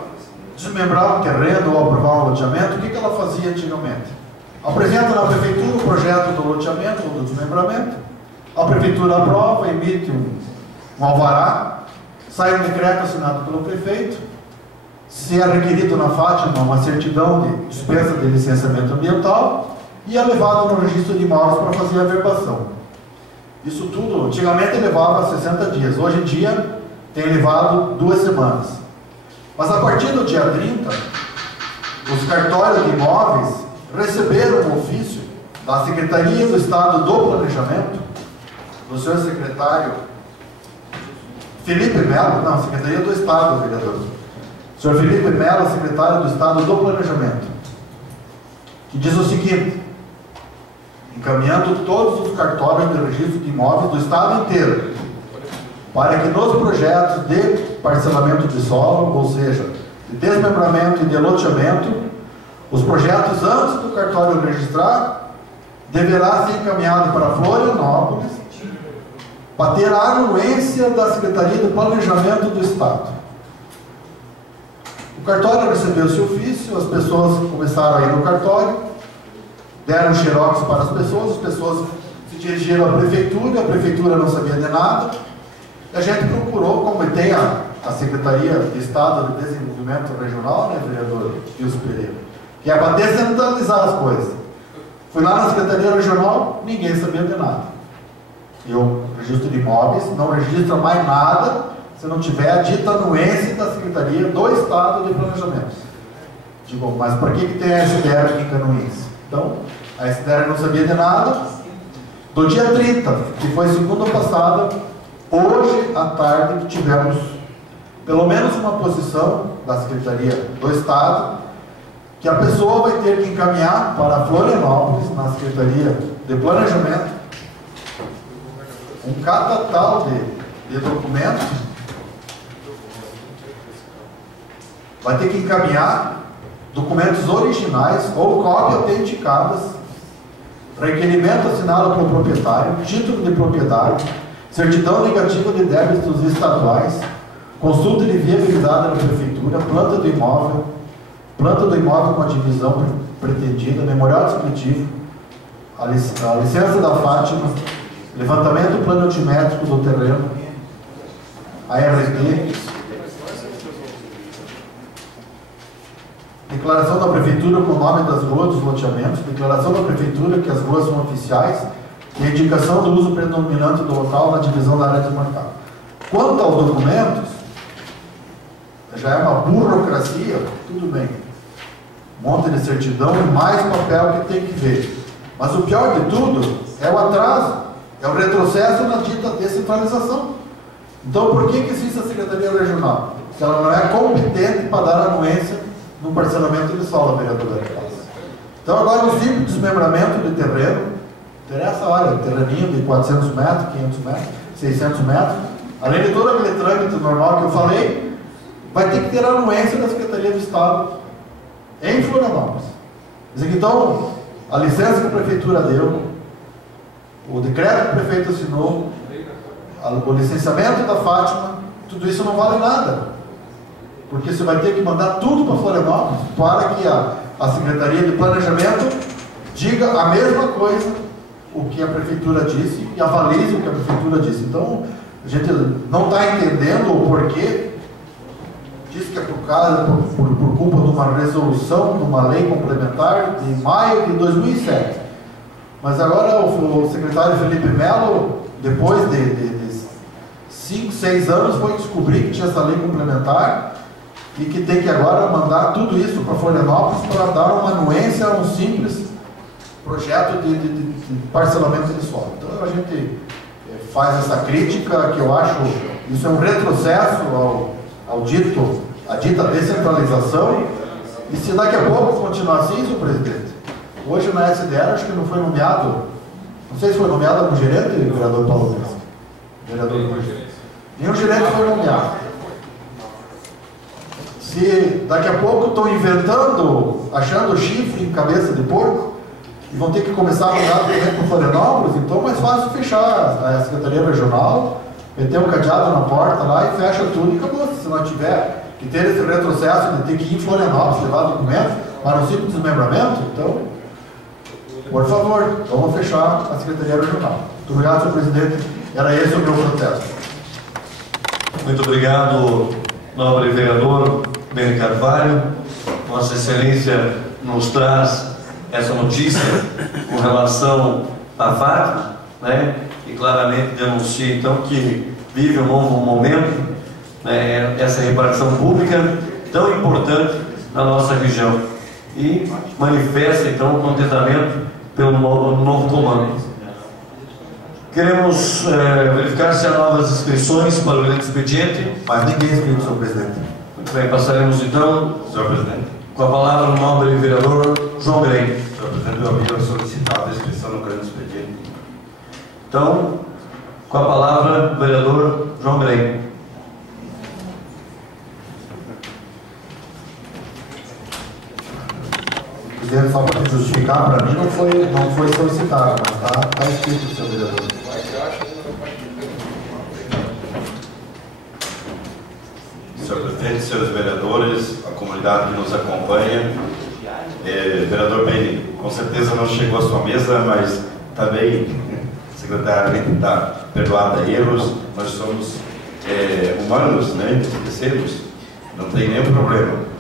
desmembrar um terreno ou aprovar um loteamento, o que ela fazia antigamente? Apresenta na prefeitura o projeto do loteamento ou do desmembramento, a prefeitura aprova, emite um alvará, sai um decreto assinado pelo prefeito, se é requerido na Fátima uma certidão de dispensa de licenciamento ambiental e é levado no registro de imóveis para fazer a verbação. Isso tudo, antigamente levava 60 dias, hoje em dia tem levado 2 semanas. Mas a partir do dia 30, os cartórios de imóveis receberam um ofício da Secretaria do Estado do Planejamento, do senhor secretário Felipe Melo, não, Secretaria do Estado, vereador. Senhor Felipe Melo, secretário do Estado do Planejamento, que diz o seguinte: encaminhando todos os cartórios de registro de imóveis do Estado inteiro, para que nos projetos de parcelamento de solo, ou seja, de desmembramento e de loteamento, os projetos antes do cartório registrar deverá ser encaminhado para Florianópolis para ter a anuência da Secretaria de Planejamento do Estado. O cartório recebeu esse ofício, as pessoas começaram a ir no cartório, deram xerox para as pessoas se dirigiram à prefeitura não sabia de nada, e a gente procurou, como tem a Secretaria de Estado de Desenvolvimento Regional, né, vereador Wilson Pereira, que é para descentralizar as coisas. Fui lá na Secretaria Regional, ninguém sabia de nada. Eu registro de imóveis, não registra mais nada se não tiver a dita anuência da Secretaria do Estado de Planejamento. Digo, mas por que tem a SDR aqui em Canoinhas? Então, a SDR não sabia de nada. Do dia 30, que foi segunda passada, hoje à tarde tivemos pelo menos uma posição da Secretaria do Estado que a pessoa vai ter que encaminhar para Florianópolis, na Secretaria de Planejamento, um catatal de documentos. Vai ter que encaminhar documentos originais ou cópias autenticadas, requerimento assinado pelo proprietário, título de propriedade, certidão negativa de débitos estaduais, consulta de viabilidade da prefeitura, planta do imóvel com a divisão pretendida, memorial descritivo, a licença da Fátima, levantamento do plano altimétrico do terreno, a RT, declaração da prefeitura com o nome das ruas dos loteamentos, declaração da prefeitura que as ruas são oficiais e a indicação do uso predominante do local na divisão da área demarcada. Quanto aos documentos, já é uma burocracia, tudo bem. Um monte de certidão e mais papel que tem que ver. Mas o pior de tudo é o atraso, é o retrocesso na dita descentralização. Então, por que existe a Secretaria Regional? Se ela não é competente para dar anuência no parcelamento de solo, vereador da casa. Então, agora, o simples desmembramento de terreno, interessa a área, terreninho de 400 metros, 500 metros, 600 metros, além de todo aquele trâmite normal que eu falei, vai ter que ter a anuência da Secretaria do Estado em Florianópolis. Então, a licença que a prefeitura deu, o decreto que o prefeito assinou, o licenciamento da Fátima, tudo isso não vale nada. Porque você vai ter que mandar tudo para Florianópolis para que a Secretaria de Planejamento diga a mesma coisa, o que a prefeitura disse, e avalize o que a prefeitura disse. Então, a gente não está entendendo o porquê. Diz que é por culpa de uma resolução, de uma lei complementar de maio de 2007. Mas agora o secretário Felipe Melo, depois de 5, 6 anos, foi descobrir que tinha essa lei complementar e que tem que agora mandar tudo isso para Florianópolis para dar uma anuência a um simples projeto de parcelamento de solo. Então a gente faz essa crítica, que eu acho isso é um retrocesso à dita descentralização, e se daqui a pouco continuar assim, senhor presidente, hoje na SDR acho que não foi nomeado, não sei se foi nomeado algum gerente, vereador Paulo Mendes. Vereador nenhum gerente foi nomeado. Se daqui a pouco estão inventando, achando chifre em cabeça de porco, e vão ter que começar a mandar também para Florianópolis, então é mais fácil fechar a Secretaria Regional, meter um cadeado na porta lá e fecha tudo e acabou. Se não tiver que ter esse retrocesso de ter que ir em Florianópolis, levar documentos para um simples desmembramento, então, por favor, vamos fechar a Secretaria Regional. Muito obrigado, senhor presidente. Era esse o meu protesto. Muito obrigado, nobre vereador Beni Carvalho. Vossa Excelência nos traz essa notícia com relação à Fátima, né? E claramente denuncia então que vive um novo momento, né, essa repartição pública tão importante na nossa região, e manifesta então o contentamento pelo novo comando. Queremos verificar se há novas inscrições para o expediente. Mas ninguém inscrito, senhor presidente. Muito bem, passaremos então, Senhor presidente. com a palavra o nobre vereador João Grey. Senhor presidente, eu havia solicitado a inscrição no grande expediente. Então, com a palavra o vereador João Grey. presidente, só para justificar, para mim não foi solicitado, mas está escrito, senhor vereador. Senhor presidente, senhores vereadores, a comunidade que nos acompanha, vereador Beni, com certeza não chegou à sua mesa, mas também, secretário, está perdoado a erros, nós somos humanos, né? Esquecemos, não tem nenhum problema.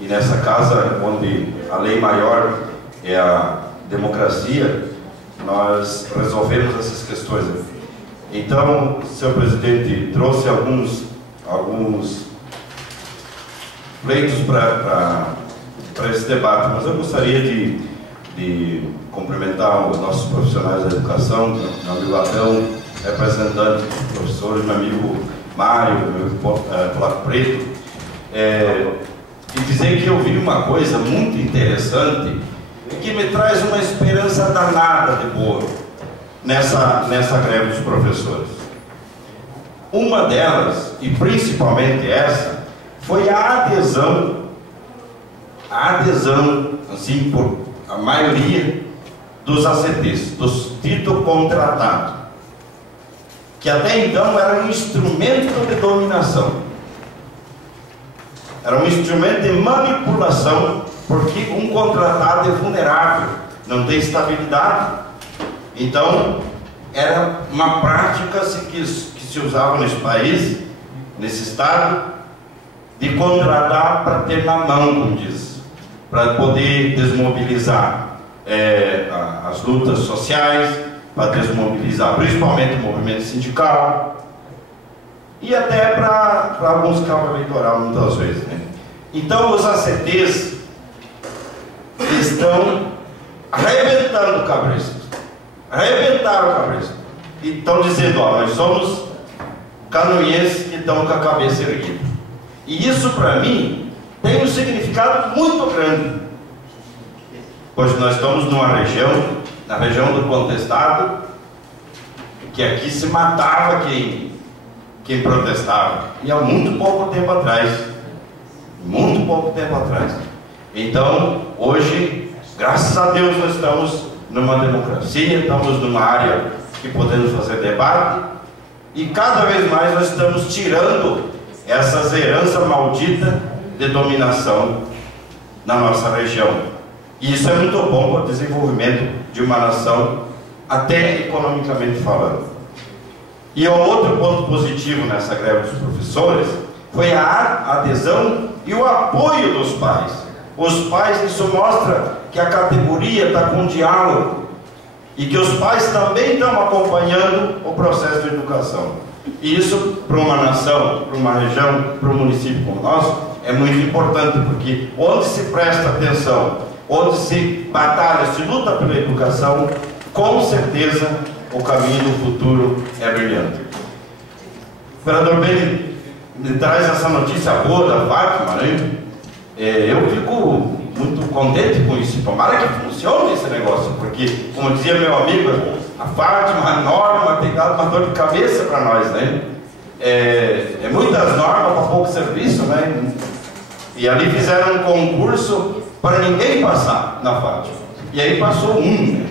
E nessa casa, onde a lei maior é a democracia, nós resolvemos essas questões. Então, senhor presidente, trouxe alguns pleitos para esse debate, mas eu gostaria de cumprimentar os nossos profissionais da educação, meu amigo Adão, representante dos professores, meu amigo Mário, meu amigo Polaco Preto, e dizer que eu vi uma coisa muito interessante e que me traz uma esperança danada de boa nessa greve dos professores. Uma delas, e principalmente essa, foi a adesão, assim, por a maioria dos ACTs, dos títulos contratados, que até então era um instrumento de dominação, era um instrumento de manipulação, porque um contratado é vulnerável, não tem estabilidade. Então, era uma prática que se usava nesse país, nesse estado, de contratar para ter na mão, como diz, para poder desmobilizar as lutas sociais, para desmobilizar principalmente o movimento sindical e até para alguns cabos eleitorais muitas vezes, né? Então os ACTs estão arrebentando o cabresto, arrebentaram o cabresto e estão dizendo: ó, nós somos canoienses que estão com a cabeça erguida. E isso para mim tem um significado muito grande, pois nós estamos numa região, na região do contestado, que aqui se matava quem protestava, e há muito pouco tempo atrás, Então, hoje, graças a Deus, nós estamos numa democracia, estamos numa área que podemos fazer debate, e cada vez mais nós estamos tirando essas heranças malditas de dominação na nossa região. E isso é muito bom para o desenvolvimento de uma nação, até economicamente falando. E o outro ponto positivo nessa greve dos professores foi a adesão e o apoio dos pais. Os pais, isso mostra que a categoria está com diálogo e que os pais também estão acompanhando o processo de educação. E isso, para uma nação, para uma região, para um município como o nosso, é muito importante, porque onde se presta atenção, onde se batalha, se luta pela educação, com certeza o caminho do futuro é brilhante. O vereador Beni me traz essa notícia boa da Fátima, né? Eu fico muito contente com isso. Tomara que funcione esse negócio, porque, como dizia meu amigo, a Fátima, a norma tem dado uma dor de cabeça para nós, né? Muitas normas para pouco serviço, né? E ali fizeram um concurso para ninguém passar na Fátima. E aí passou né?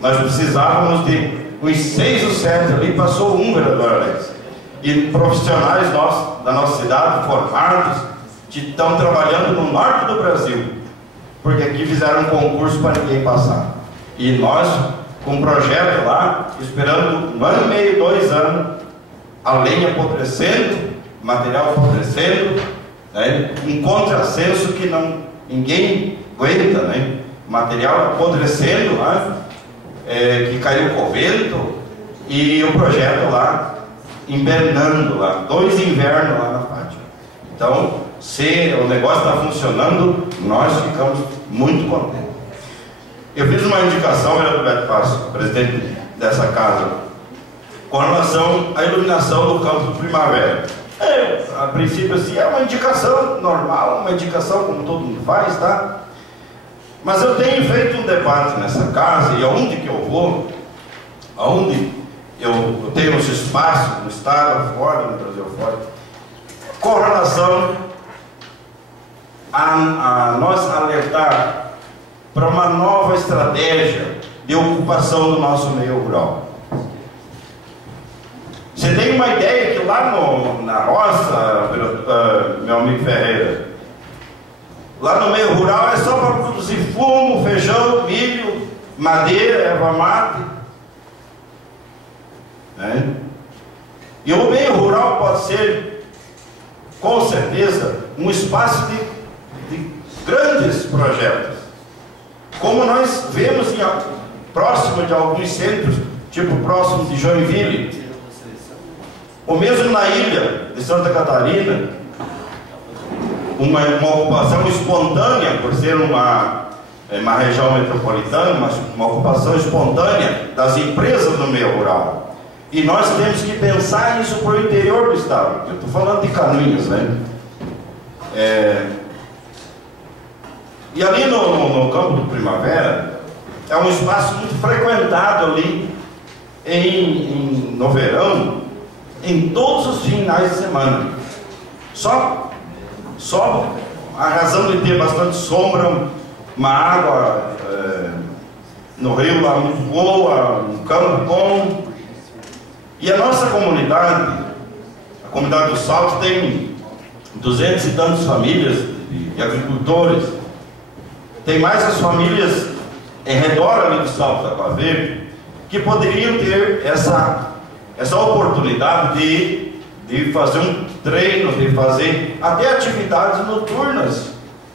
Nós precisávamos de uns 6 ou 7 ali, passou vereador Alex. E profissionais da nossa cidade, formados, estão trabalhando no norte do Brasil, porque aqui fizeram um concurso para ninguém passar. E nós, com um projeto lá, esperando 1 ano e meio, 2 anos, a lenha apodrecendo, o material apodrecendo, né? Um contrassenso que ninguém aguenta, né? O material apodrecendo, né? Que caiu com o vento, e o projeto lá, invernando lá, 2 invernos lá na Fátima. Então, se o negócio está funcionando, nós ficamos muito contentes. Eu fiz uma indicação, vereador Beto Passo, presidente dessa casa, com relação à iluminação do campo do Primavera. A princípio, assim, é uma indicação normal, uma indicação como todo mundo faz, tá? Mas eu tenho feito um debate nessa casa, e aonde que eu vou, aonde eu tenho os espaços no estado, fora, no Brasil fora, com relação a nós alertar para uma nova estratégia de ocupação do nosso meio rural. Você tem uma ideia que lá na roça, meu amigo Ferreira, lá no meio rural é só para produzir fumo, feijão, milho, madeira, erva mate. Né? E o meio rural pode ser, com certeza, um espaço de grandes projetos. Como nós vemos próximo de alguns centros, tipo próximo de Joinville, ou mesmo na ilha de Santa Catarina, uma ocupação espontânea, por ser uma região metropolitana, uma ocupação espontânea das empresas no meio rural. E nós temos que pensar isso para o interior do estado. Eu estou falando de Canoinhas, né? E ali no Campo do Primavera, é um espaço muito frequentado ali no verão, em todos os finais de semana. Só a razão de ter bastante sombra, uma água no rio lá muito boa, um campo bom. E a nossa comunidade, a comunidade do Salto, tem 200 e tantas famílias de agricultores. Tem mais as famílias em redor ali do Salto da Água Verde, que poderiam ter essa oportunidade de fazer um treino, de fazer até atividades noturnas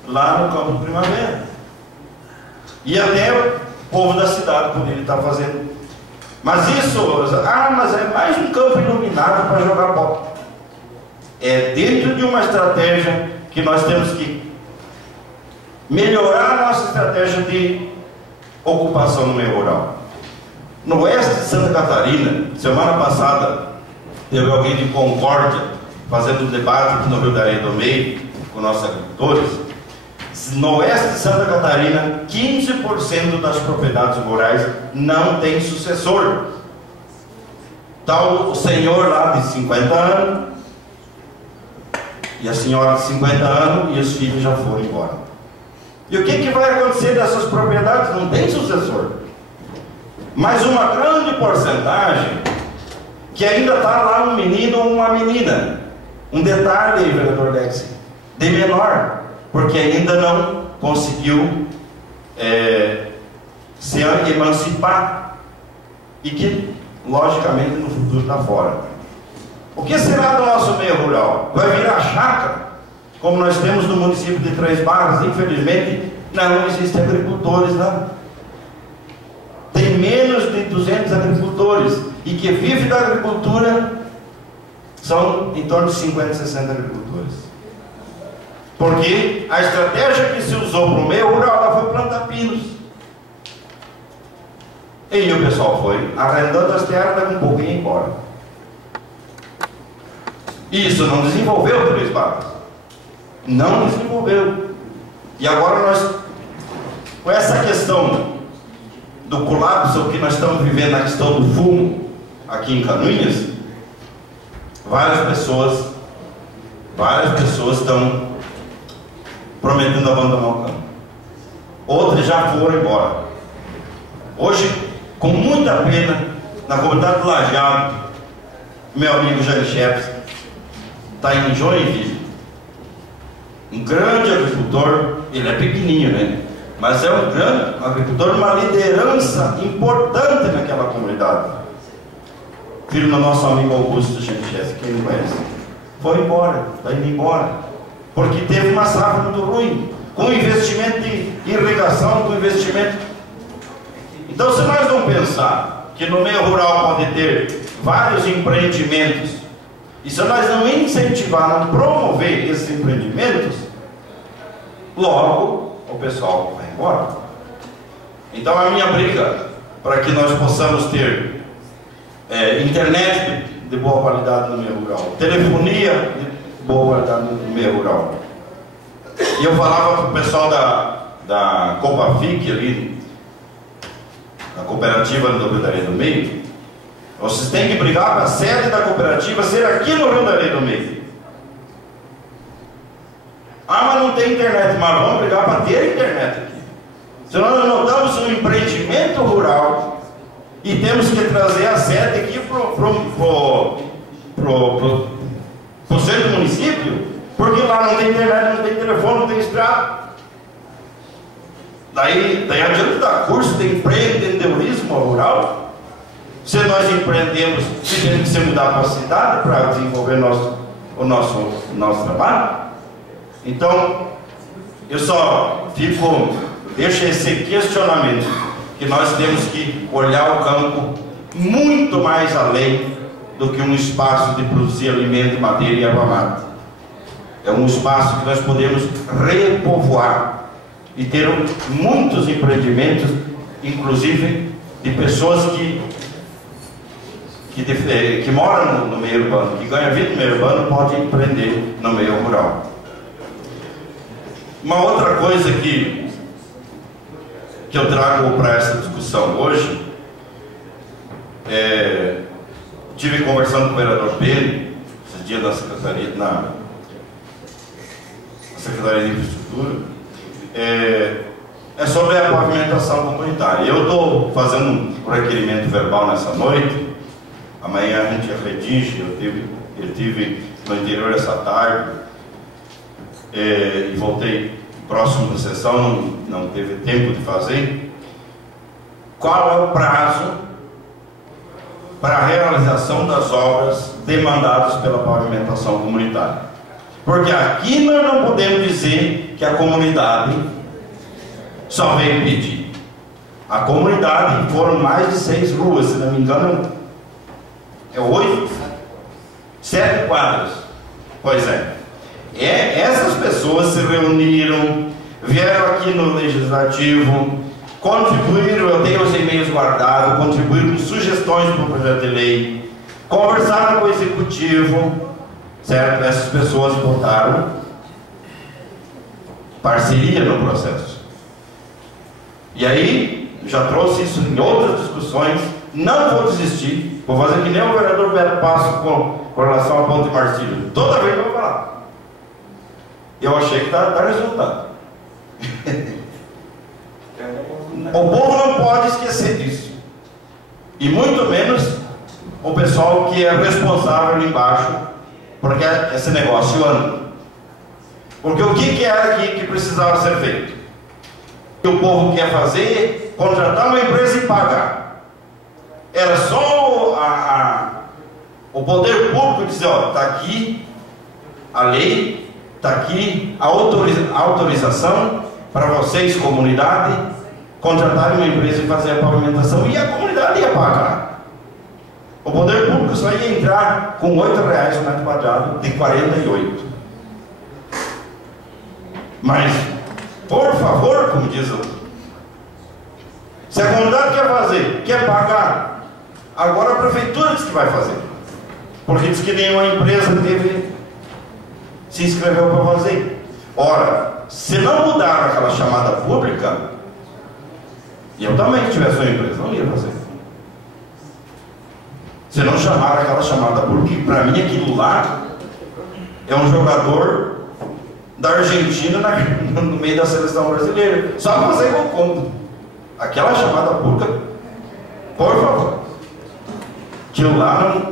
lá no Campo do Primavera. E até o povo da cidade poderia estar fazendo. Mas mas é mais um campo iluminado para jogar bola. É dentro de uma estratégia que nós temos que melhorar a nossa estratégia de ocupação no meio rural. No oeste de Santa Catarina, semana passada, teve alguém de Concórdia fazendo um debate aqui no Rio da Areia do Meio com nossos agricultores. No oeste de Santa Catarina, 15% das propriedades rurais não tem sucessor. Está o senhor lá de 50 anos e a senhora de 50 anos e os filhos já foram embora. E o que vai acontecer dessas propriedades? Não tem sucessor. Mas uma grande porcentagem que ainda está lá um menino ou uma menina. Um detalhe, vereador Lexi, de menor, porque ainda não conseguiu se emancipar e que, logicamente, no futuro está fora. O que será do nosso meio rural? Vai virar chácara, como nós temos no município de Três Barras? Infelizmente, não existem agricultores lá. Tem menos de 200 agricultores, e que vivem da agricultura são em torno de 50, 60 agricultores. Porque a estratégia que se usou para o meio rural, ela foi plantar pinos. E o pessoal foi arrendando as terras, daqui um pouco ia embora. Isso não desenvolveu Três Barras. Não desenvolveu. E agora nós, com essa questão do colapso que nós estamos vivendo, na questão do fumo aqui em Canoinhas, várias pessoas estão prometendo abandonar o campo. Outras já foram embora. Hoje, com muita pena, na comunidade do Lajeado, meu amigo Jânio Chefs está em Joinville. Um grande agricultor, ele é pequenininho, né? Mas é um grande agricultor, uma liderança importante naquela comunidade. Filho do nosso amigo Augusto Genchese, quem não conhece, foi embora, está indo embora, porque teve uma safra muito ruim, com investimento de irrigação, com investimento. Então, se nós não pensar que no meio rural pode ter vários empreendimentos, e se nós não incentivar, não promover esses empreendimentos, logo o pessoal vai embora. Então a minha briga para que nós possamos ter internet de boa qualidade no meio rural, telefonia de boa qualidade no meio rural. E eu falava para o pessoal da Copafic ali, da cooperativa do Rio da Areia do Meio, vocês têm que brigar para a sede da cooperativa ser aqui no Rio da Areia do Meio. Ah, mas não tem internet. Mas vamos brigar para ter internet aqui. Se nós montamos um empreendimento rural e temos que trazer a sede aqui para o centro do município, porque lá não tem internet, não tem telefone, não tem estrada. Daí adianta dar curso de empreendedorismo rural. Se nós empreendemos, se temos que se mudar para a cidade para desenvolver o nosso trabalho. Então, eu só deixo esse questionamento, que nós temos que olhar o campo muito mais além do que um espaço de produzir alimento, madeira e erva mate. É um espaço que nós podemos repovoar e ter muitos empreendimentos, inclusive de pessoas que moram no meio urbano, que ganham vida no meio urbano, podem empreender no meio rural. Uma outra coisa que eu trago para essa discussão hoje, tive conversando com o vereador Pedro esses dias na Secretaria de Infraestrutura, é sobre a pavimentação comunitária. Eu estou fazendo um requerimento verbal nessa noite. Amanhã a gente redige. Eu tive no interior essa tarde e voltei próximo da sessão, não teve tempo de fazer. Qual é o prazo para a realização das obras demandadas pela pavimentação comunitária? Porque aqui nós não podemos dizer que a comunidade só veio pedir. A comunidade foram mais de 6 ruas, se não me engano, 8, 7 quadras. Pois é. Essas pessoas se reuniram, vieram aqui no Legislativo, contribuíram, eu tenho os e-mails guardados, contribuíram com sugestões para o projeto de lei, conversaram com o Executivo, certo? Essas pessoas votaram parceria no processo. E aí, já trouxe isso em outras discussões, não vou desistir, vou fazer que nem o vereador Beto Passo com relação à Ponte Marcílio. Toda vez eu vou falar. Eu achei que dá resultado. O povo não pode esquecer disso. E muito menos o pessoal que é responsável ali embaixo, porque esse negócio anda. Porque o que era aqui que precisava ser feito? O que o povo quer fazer? Contratar uma empresa e pagar. Era só o poder público dizer, ó, está aqui a lei, está aqui a autorização para vocês, comunidade, contratarem uma empresa e fazer a pavimentação, e a comunidade ia pagar. O poder público só ia entrar com R$8 o metro quadrado de 48. Mas, por favor, como diz o... Se a comunidade quer fazer, quer pagar, agora a prefeitura diz que vai fazer. Porque diz que nenhuma empresa se inscreveu para fazer. Ora, se não mudar aquela chamada pública, eu também, se tivesse uma empresa, não ia fazer. Se não chamar aquela chamada pública, para mim aquilo lá é um jogador da Argentina no meio da seleção brasileira. Só fazer com conta. Aquela chamada pública, por favor. Aquilo lá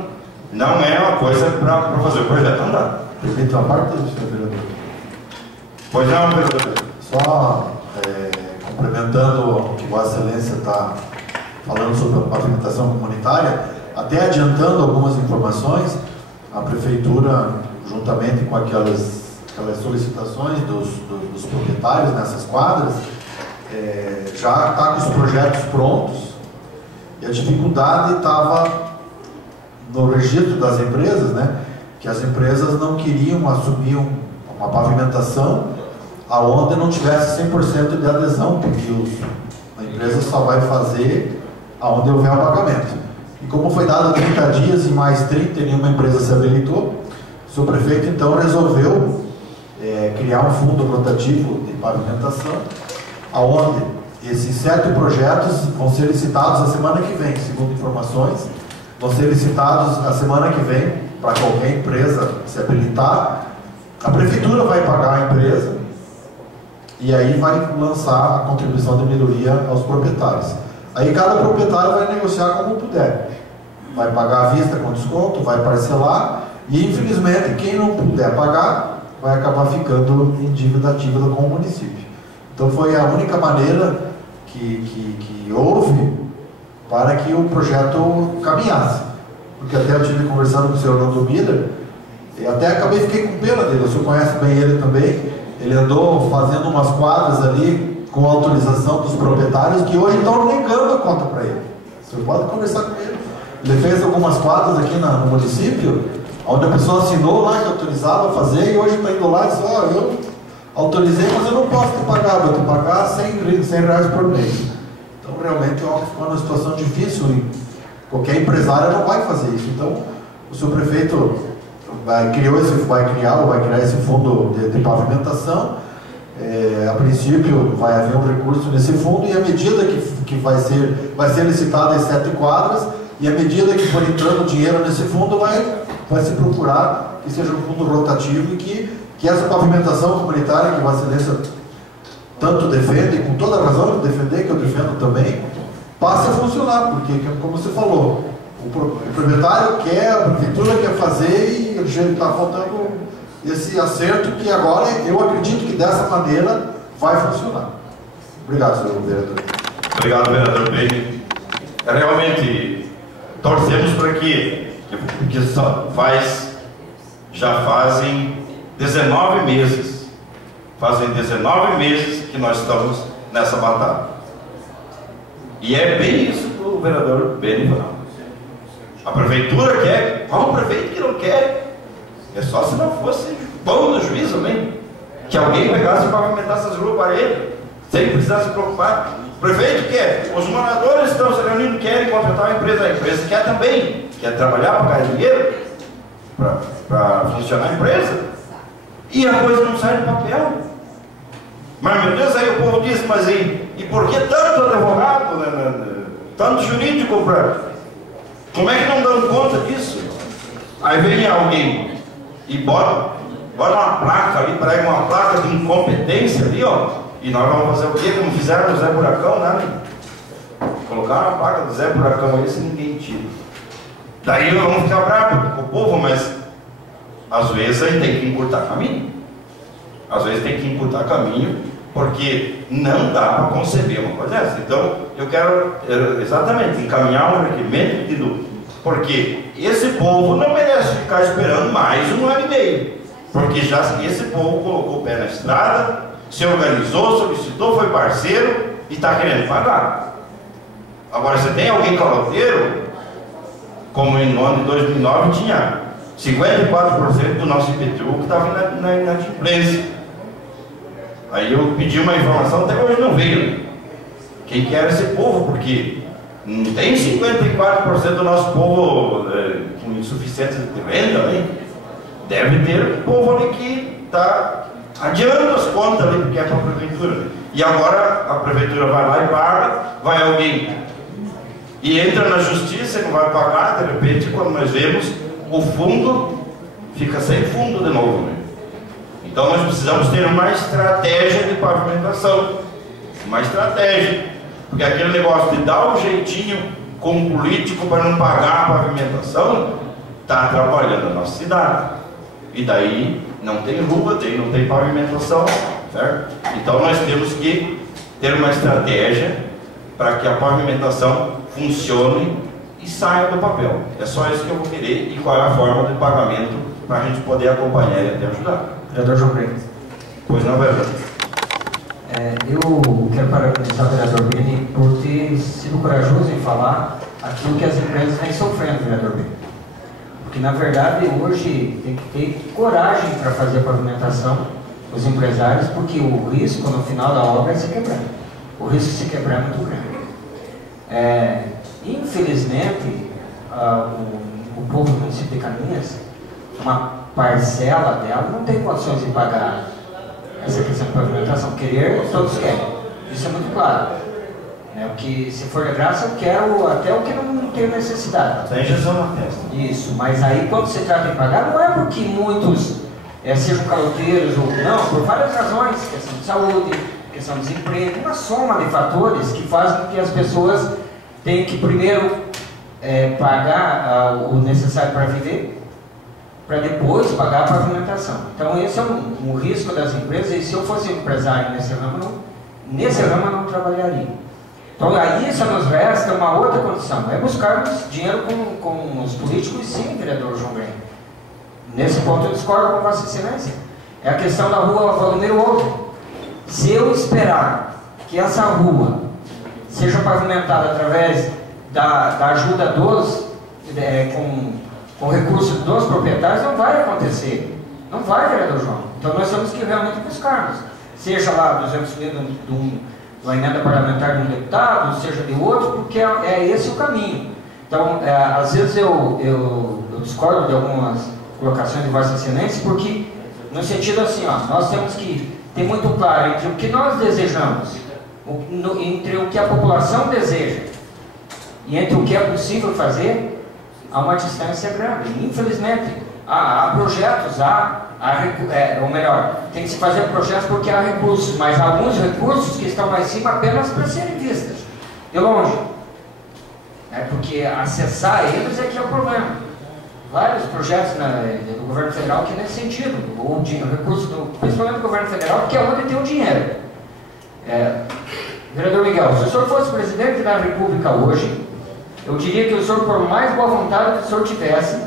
não é uma coisa para fazer o projeto andar. Permite uma parte disso, vereador? Pois não, vereador. Só complementando o que Vossa Excelência está falando sobre a pavimentação comunitária, até adiantando algumas informações, a Prefeitura, juntamente com aquelas solicitações dos proprietários nessas quadras, já está com os projetos prontos, e a dificuldade estava no registro das empresas, né? Que as empresas não queriam assumir uma pavimentação aonde não tivesse 100% de adesão, porque a empresa só vai fazer aonde houver o pagamento. E como foi dado 30 dias e mais 30 e nenhuma empresa se habilitou, o seu prefeito então resolveu criar um fundo rotativo de pavimentação, aonde esses 7 projetos vão ser licitados a semana que vem, segundo informações, vão ser licitados a semana que vem para qualquer empresa se habilitar. A prefeitura vai pagar a empresa e aí vai lançar a contribuição de melhoria aos proprietários. Aí cada proprietário vai negociar como puder. Vai pagar à vista com desconto, vai parcelar, e infelizmente quem não puder pagar vai acabar ficando em dívida ativa com o município. Então foi a única maneira que houve para que o projeto caminhasse. Porque até eu tive conversando com o senhor Orlando Miller, e até fiquei com pena dele, o senhor conhece bem ele também. Ele andou fazendo umas quadras ali com autorização dos proprietários que hoje estão negando a conta para ele. O senhor pode conversar com ele. Ele fez algumas quadras aqui no município, onde a pessoa assinou lá que autorizava a fazer, e hoje está indo lá e diz: ó, eu autorizei, mas eu não posso te pagar, vou te pagar 100 reais por mês. Então realmente ficou uma situação difícil e qualquer empresário não vai fazer isso. Então o seu prefeito vai criar esse fundo de pavimentação. A princípio vai haver um recurso nesse fundo, e à medida que vai ser licitado as 7 quadras, e à medida que for entrando dinheiro nesse fundo, vai se procurar que seja um fundo rotativo, e que essa pavimentação comunitária que a Vossa Excelência tanto defende, e com toda a razão de defender, que eu defendo também, passe a funcionar, porque, como você falou, o proprietário quer, a prefeitura quer fazer, e está faltando esse acerto, que agora eu acredito que dessa maneira vai funcionar. Obrigado, senhor vereador. Obrigado, vereador Beni. Realmente torcemos para que já fazem 19 meses. Fazem 19 meses que nós estamos nessa batalha. E é bem isso que o vereador Beni falou. A prefeitura quer, qual o prefeito que não quer? É só se não fosse pão do juízo mesmo, que alguém pegasse e pavimentasse essas ruas para ele, sem precisar se preocupar. O prefeito quer, os moradores estão se reunindo, querem contratar a empresa quer também, quer trabalhar para ganhar dinheiro, para funcionar a empresa, e a coisa não sai do papel. Mas meu Deus, aí o povo diz: mas e por que tanto advogado, tanto jurídico como é que não dão conta disso? Aí vem alguém e bota uma placa ali, prega uma placa de incompetência ali, ó, e nós vamos fazer o quê? Como fizeram no Zé Buracão, né? Colocaram a placa do Zé Buracão aí, se ninguém tira. Daí nós vamos ficar bravos com o povo, mas às vezes aí tem que encurtar caminho. Às vezes tem que encurtar caminho, porque não dá para conceber uma coisa dessa. Então, eu quero exatamente encaminhar um requerimento pedindo, porque esse povo não merece ficar esperando mais 1 ano e meio, porque já esse povo colocou o pé na estrada, se organizou, solicitou, foi parceiro e está querendo pagar. Agora, você tem alguém caloteiro, como no ano de 2009 tinha 54% do nosso IPTU que estava na inadimplência. Aí eu pedi uma informação, até hoje não veio. Quem que era esse povo? Porque não tem 54% do nosso povo com insuficiência de renda, né? Deve ter um povo ali que está adiando as contas ali, porque é para a prefeitura. E agora a prefeitura vai lá e paga, vai alguém e entra na justiça e não vai pagar, de repente, quando nós vemos, o fundo fica sem fundo de novo, né? Então nós precisamos ter uma estratégia de pavimentação, uma estratégia, porque aquele negócio de dar um jeitinho com o político para não pagar a pavimentação está atrapalhando a nossa cidade, e daí não tem rua, não tem pavimentação, certo? Então nós temos que ter uma estratégia para que a pavimentação funcione e saia do papel. É só isso que eu vou querer, e qual é a forma de pagamento para a gente poder acompanhar e até ajudar. Vereador João Brenes. Pois não, vereador. Eu quero parabenizar o vereador Beni por ter sido corajoso em falar aquilo que as empresas vêm sofrendo, vereador Beni. Porque, na verdade, hoje tem que ter coragem para fazer a pavimentação, os empresários, porque o risco no final da obra é se quebrar. O risco de se quebrar é muito grande. Infelizmente, o povo do município de Caminhas, uma parcela dela não tem condições de pagar essa questão de pavimentação. Querer, todos querem. Isso é muito claro. O que, se for de graça, eu quero até o que não tem necessidade. Tem injeção na testa. Isso, mas aí quando se trata de pagar, não é porque muitos sejam caloteiros ou não, por várias razões, questão de saúde, questão de desemprego, uma soma de fatores que fazem com que as pessoas tenham que primeiro pagar o necessário para viver, para depois pagar a pavimentação. Então esse é um risco das empresas, e se eu fosse empresário nesse ramo eu não trabalharia. Então aí só nos resta uma outra condição, é buscarmos dinheiro com os políticos, sim, vereador João Grande. Nesse ponto eu discordo com Vossa Excelência. É a questão da rua Valdomiro Outro. Se eu esperar que essa rua seja pavimentada através da ajuda com recursos dos proprietários, não vai acontecer. Não vai, vereador João. Então nós temos que realmente buscarmos. Seja lá 200 mil de uma emenda parlamentar de um deputado, seja de outro, porque é esse o caminho. Então, às vezes eu discordo de algumas colocações de Vossa Excelência, porque no sentido assim, nós temos que ter muito claro entre o que nós desejamos, entre o que a população deseja e entre o que é possível fazer, há uma distância grande. Infelizmente, há projetos, ou melhor, tem que se fazer projetos porque há recursos, mas há alguns recursos que estão lá em cima apenas para serem vistas, de longe. Porque acessar eles é que é o problema. Vários projetos do governo federal que nesse sentido, ou recursos principalmente do governo federal, que é onde tem o dinheiro. Vereador Miguel, se o senhor fosse presidente da República hoje, eu diria que o senhor, por mais boa vontade que o senhor tivesse,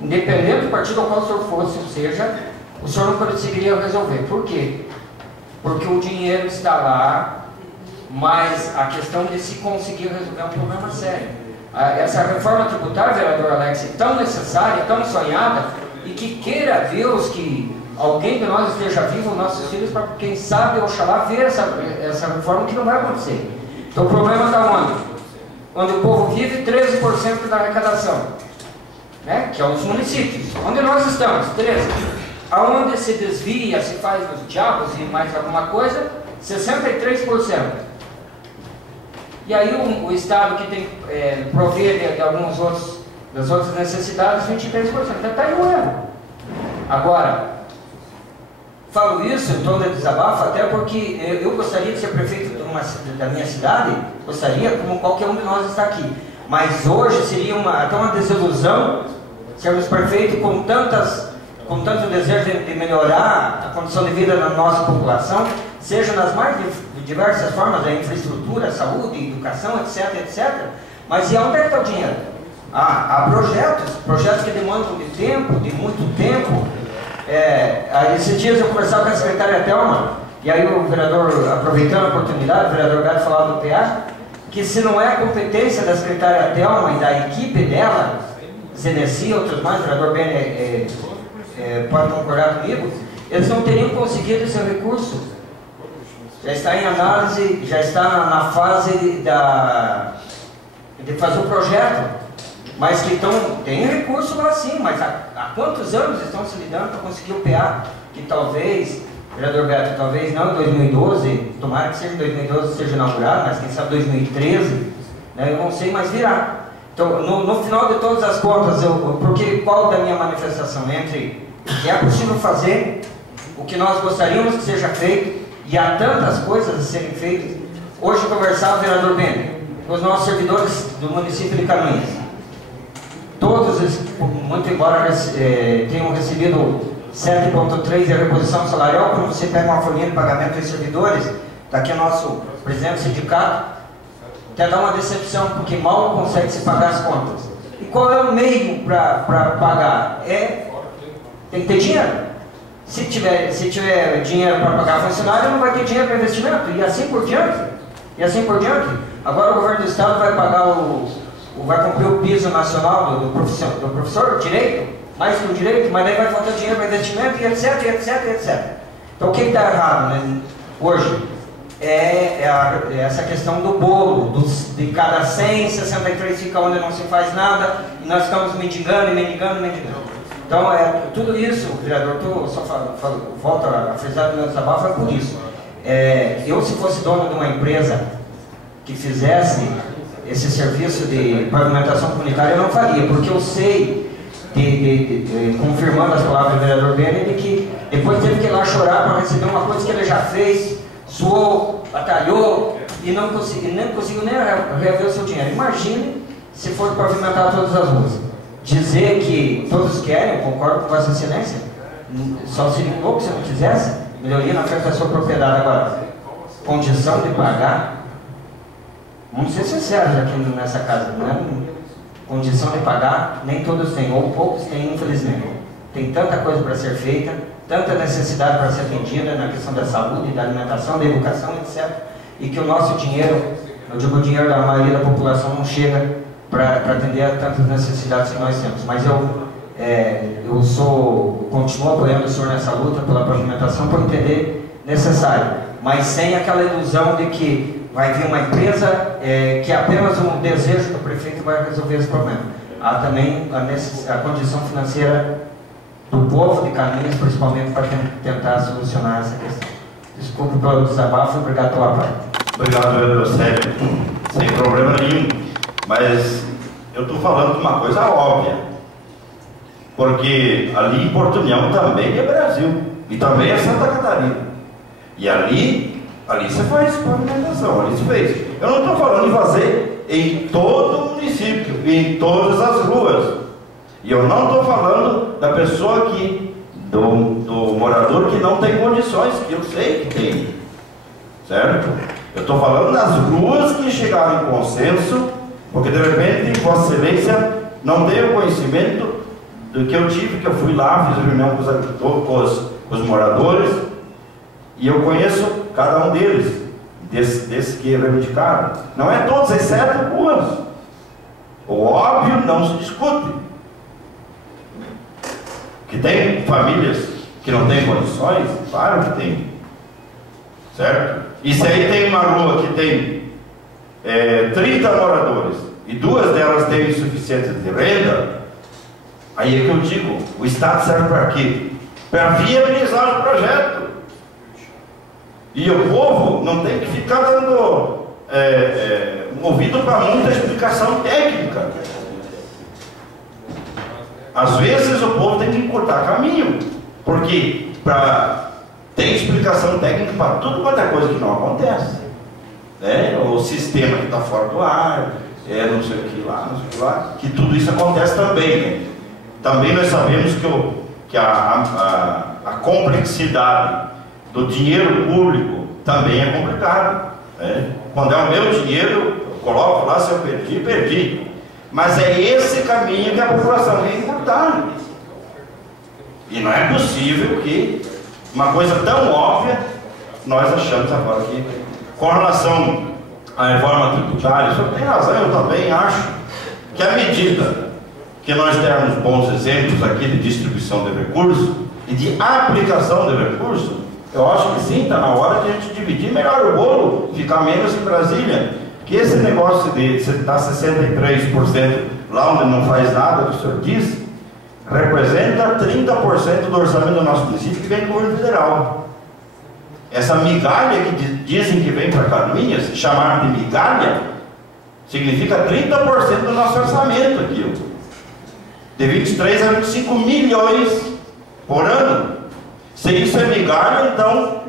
independente do partido ao qual o senhor fosse, ou seja, o senhor não conseguiria resolver. Por quê? Porque o dinheiro está lá, mas a questão de se conseguir resolver é um problema sério. Essa reforma tributária, vereador Alex, é tão necessária, tão sonhada, e que queira Deus que alguém de nós esteja vivo, nossos filhos, para quem sabe, oxalá, ver essa reforma, que não vai acontecer. Então o problema está onde? Onde o povo vive, 13% da arrecadação, que é os municípios. Onde nós estamos? 13%. Aonde se desvia, se faz os diabos e mais alguma coisa, 63%. E aí o Estado que tem que prover das outras necessidades, 23%. Já está aí o erro. Agora, falo isso em tom de desabafo, até porque eu gostaria de ser prefeito da minha cidade, gostaria, como qualquer um de nós está aqui. Mas hoje seria até uma desilusão sermos prefeitos com tanto desejo de melhorar a condição de vida da nossa população, seja nas mais diversas formas, a infraestrutura, a saúde, educação, etc, etc. Mas e onde é que está o dinheiro? Há projetos que demandam de muito tempo. Esses dias eu conversava com a secretária Thelma, e aí o vereador, aproveitando a oportunidade, o vereador Gato falava do PA, que se não é a competência da secretária Thelma e da equipe dela, Zenesi e outros mais, o vereador Ben pode concordar comigo, eles não teriam conseguido esse recurso. Já está em análise, já está na fase de fazer o projeto, mas que tem recurso lá sim, mas há quantos anos estão se lidando para conseguir o PA, que talvez, vereador Beto, talvez não em 2012, tomara que seja em 2012 seja inaugurado, mas quem sabe 2013, eu não sei, mas virá. Então, no final de todas as contas, porque qual da minha manifestação? Entre o que é possível fazer, o que nós gostaríamos que seja feito, e há tantas coisas a serem feitas. Hoje eu conversava, vereador Ben, com os nossos servidores do município de Canoinhas. Todos, muito embora tenham recebido 7,3 de reposição salarial, quando você pega uma folhinha de pagamento dos servidores, está aqui o nosso presidente do sindicato, até dá uma decepção, porque mal consegue se pagar as contas. E qual é o meio para pagar? Tem que ter dinheiro. Se tiver dinheiro para pagar funcionário, não vai ter dinheiro para investimento, e assim por diante. Agora o governo do estado vai pagar vai cumprir o piso nacional do professor, direito, mais que o direito, mas daí vai faltar dinheiro para investimento, e etc, etc, etc. Então o que está errado, hoje? Essa questão do bolo, de cada 100, 63 fica onde não se faz nada, e nós estamos mendigando. Então, tudo isso, vereador, só volto a frisar do meu desabafo, é por isso. Eu, se fosse dono de uma empresa que fizesse esse serviço de pavimentação comunitária, eu não faria, porque eu sei confirmando as palavras do vereador Beni, de que depois teve que ir lá chorar para receber uma coisa que ele já fez, suou, batalhou e nem conseguiu nem reaver o seu dinheiro. Imagine se for pavimentar todas as ruas. Dizer que todos querem, concordo com Vossa Excelência, só seria um pouco se não quisesse, melhoria na frente da sua propriedade. Agora, condição de pagar, vamos ser sinceros aqui nessa casa, não é? Condição de pagar, nem todos têm, ou poucos têm, infelizmente. Tem tanta coisa para ser feita, tanta necessidade para ser atendida na questão da saúde, da alimentação, da educação, etc. E que o nosso dinheiro, eu digo o dinheiro da maioria da população, não chega para atender a tantas necessidades que nós temos. Mas continuo apoiando o senhor nessa luta pela pavimentação, por entender necessário, mas sem aquela ilusão de que vai vir uma empresa que é apenas um desejo do prefeito vai resolver esse problema. Há também a condição financeira do povo de Canoinhas, principalmente para tentar solucionar essa questão. Desculpe pelo desabafo e obrigado pela parte. Obrigado, vereador Sérgio. Sem problema nenhum. Mas eu estou falando de uma coisa óbvia. Porque ali em Porto União também é Brasil. E também é Santa Catarina. E ali se faz pavimentação, ali se fez. Eu não estou falando em fazer em todo o município, em todas as ruas. E eu não estou falando da pessoa do morador que não tem condições, que eu sei que tem. Certo? Eu estou falando das ruas que chegaram em consenso, porque de repente Vossa Excelência não tem o conhecimento do que eu tive, que eu fui lá, fiz reunião com os moradores, e eu conheço cada um deles, desses que reivindicaram. Não é todos, exceto algumas. O óbvio não se discute. Que tem famílias que não têm condições, claro que tem. Certo? E se aí tem uma rua que tem 30 moradores, e 2 delas têm insuficiência de renda, aí é que eu digo, o Estado serve para quê? Para viabilizar o projeto. E o povo não tem que ficar dando ouvido para muita explicação técnica. Às vezes o povo tem que encurtar caminho, porque tem explicação técnica para tudo quanto é coisa que não acontece. O sistema que está fora do ar, não sei o que lá, não sei o que lá, que tudo isso acontece também. Né? Também nós sabemos que a complexidade do dinheiro público também é complicado. Né? Quando é o meu dinheiro, eu coloco lá, se eu perdi, perdi. Mas é esse caminho que a população quer encurtar. E não é possível que uma coisa tão óbvia, nós achamos agora que, com relação à reforma tributária, o senhor tem razão, eu também acho que à medida que nós dermos bons exemplos aqui de distribuição de recursos e de aplicação de recursos, eu acho que sim, está na hora de a gente dividir melhor o bolo, ficar menos em Brasília. Que esse negócio de dar 63% lá onde não faz nada, que o senhor diz, representa 30% do orçamento do nosso município que vem do governo federal. Essa migalha que dizem que vem para Canoinhas, chamar de migalha, significa 30% do nosso orçamento aqui. De 23 a 25 milhões por ano. Se isso é migalha, então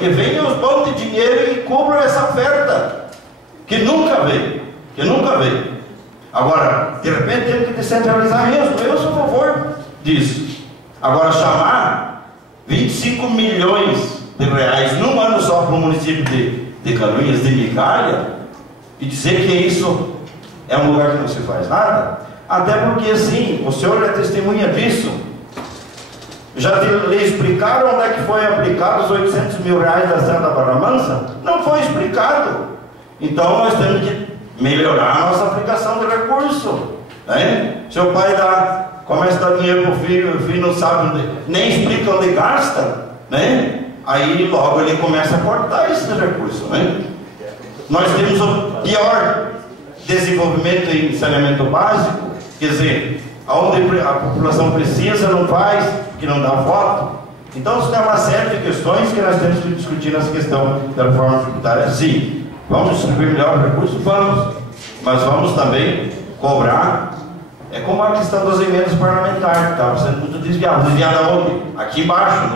que venham os bons de dinheiro e cubram essa oferta. Que nunca veio. Agora, de repente temos que descentralizar mesmo. Eu sou a favor disso. Agora, chamar 25 milhões de reais num ano só para o município de Canoinhas de migalha e dizer que isso é um lugar que não se faz nada, até porque sim, o senhor é testemunha disso. Já lhe explicaram onde é que foi aplicado os 800 mil reais da Santa Barra Mansa? Não foi explicado. Então nós temos que melhorar a nossa aplicação de recurso. Né? Seu pai começa a dar dinheiro para o filho não sabe nem explica onde gasta, né? Aí logo ele começa a cortar esse recurso. Né? Nós temos o pior desenvolvimento em saneamento básico, quer dizer, onde a população precisa, não faz, porque não dá voto. Então isso é uma série de questões que nós temos que discutir nessa questão da reforma tributária. Sim. Vamos distribuir melhor o recurso? Vamos. Mas vamos também cobrar É como a questão das emendas parlamentares, que estava sendo muito desviada. Desviada onde? Aqui embaixo,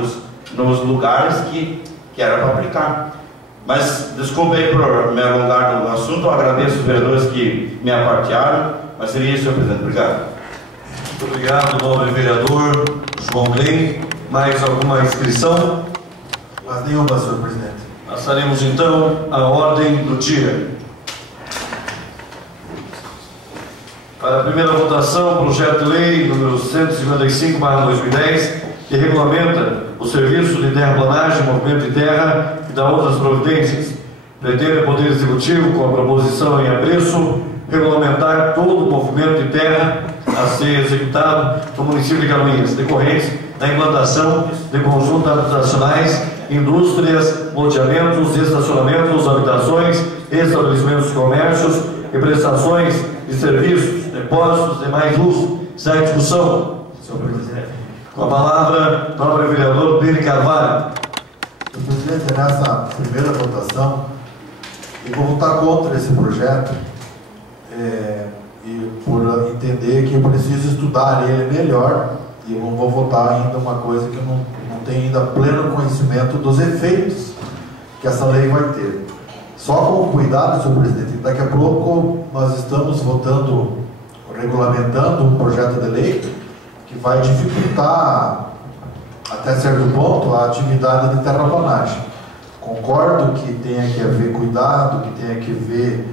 nos lugares que era para aplicar. Mas, desculpa aí por me alongar no assunto, eu agradeço os vereadores que me apartearam, mas seria isso, senhor presidente. Obrigado. Muito obrigado, nobre vereador João Glen. Mais alguma inscrição? Mas nenhuma, senhor presidente. Passaremos então à ordem do dia. Para a primeira votação, projeto de lei número 155/2010, que regulamenta o serviço de terraplanagem, movimento de terra e da outras providências. Pretende o Poder Executivo, com a proposição em apreço, regulamentar todo o movimento de terra a ser executado no município de Canoinhas, decorrentes da implantação de conjuntos habitacionais, indústrias, loteamentos, estacionamentos, habitações, estabelecimentos de comércios e prestações de serviços, depósitos e demais uso. Está em discussão, senhor presidente. Com a palavra, nobre vereador Beni Carvalho. Senhor presidente, nessa primeira votação, eu vou votar contra esse projeto, e por entender que eu preciso estudar ele melhor, e eu não vou votar ainda uma coisa que eu não tenho ainda pleno conhecimento dos efeitos que essa lei vai ter. Só com cuidado, senhor presidente, daqui a pouco nós estamos votando, regulamentando um projeto de lei que vai dificultar, até certo ponto, a atividade de terraplanagem. Concordo que tenha que haver cuidado, que tenha que haver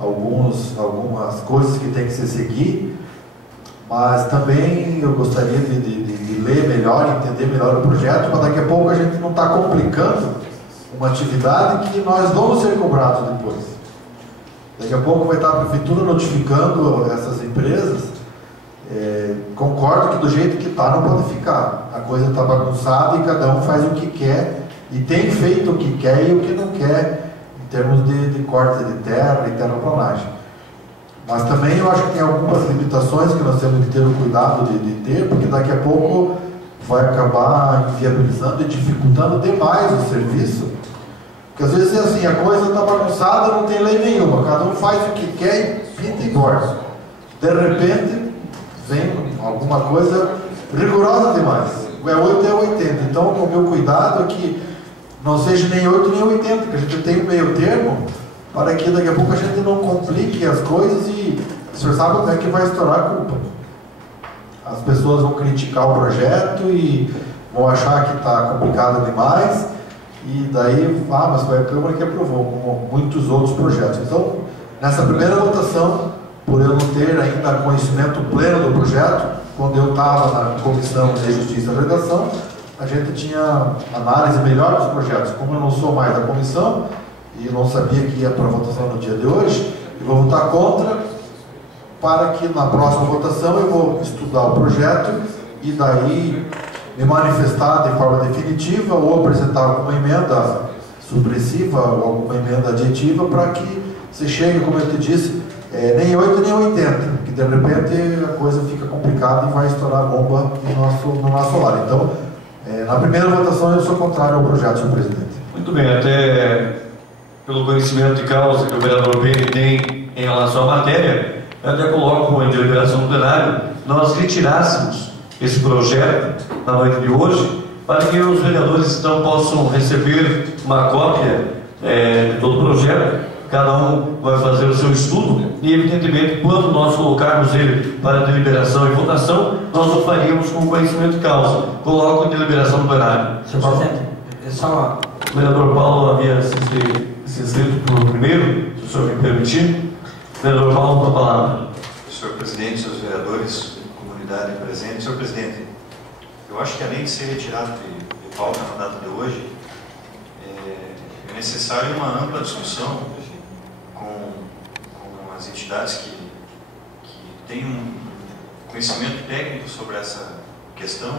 algumas coisas que tem que se seguir, mas também eu gostaria de ler melhor, entender melhor o projeto, para daqui a pouco a gente não estar complicando uma atividade que nós vamos ser cobrados depois. Daqui a pouco vai estar a prefeitura notificando essas empresas. Concordo que do jeito que está não pode ficar. A coisa está bagunçada e cada um faz o que quer e tem feito o que quer e o que não quer em termos de corte de terra e terraplanagem. Mas também eu acho que tem algumas limitações que nós temos que ter o cuidado de ter, porque daqui a pouco vai acabar inviabilizando e dificultando demais o serviço. Porque às vezes é assim, a coisa está bagunçada, não tem lei nenhuma, cada um faz o que quer e pinta e borda. De repente vem alguma coisa rigorosa demais. É 8 é 80. Então o meu cuidado é que não seja nem 8 nem 80, que a gente tem um meio termo, para que daqui a pouco a gente não complique as coisas e o senhor sabe onde é que vai estourar a culpa. As pessoas vão criticar o projeto e vão achar que está complicado demais, e daí, mas foi a Câmara que aprovou, como muitos outros projetos. Então, nessa primeira votação, por eu não ter ainda conhecimento pleno do projeto, quando eu estava na Comissão de Justiça e Redação, a gente tinha análise melhor dos projetos. Como eu não sou mais da comissão, e não sabia que ia para a votação no dia de hoje, eu vou votar contra, para que na próxima votação eu vou estudar o projeto e daí me manifestar de forma definitiva ou apresentar alguma emenda supressiva ou alguma emenda aditiva para que se chegue, como eu te disse, nem 8 nem 80, que de repente a coisa fica complicada e vai estourar a bomba no nosso lar. Então, na primeira votação eu sou contrário ao projeto, senhor presidente. Muito bem, até pelo conhecimento de causa que o vereador Beni tem em relação à matéria, eu até coloco em deliberação do plenário, nós retirássemos esse projeto na noite de hoje, para que os vereadores então possam receber uma cópia de todo o projeto. Cada um vai fazer o seu estudo e, evidentemente, quando nós colocarmos ele para deliberação e votação, nós o faríamos com conhecimento de causa. Coloco em deliberação do plenário. Senhor presidente, só... O vereador Paulo havia se inscrito por primeiro, se o senhor me permitir. Vereador Paulo, com a palavra. Senhor presidente, senhores vereadores, comunidade presente. Senhor presidente, eu acho que além de ser retirado de pauta na data de hoje, é necessário uma ampla discussão com as entidades que têm um conhecimento técnico sobre essa questão,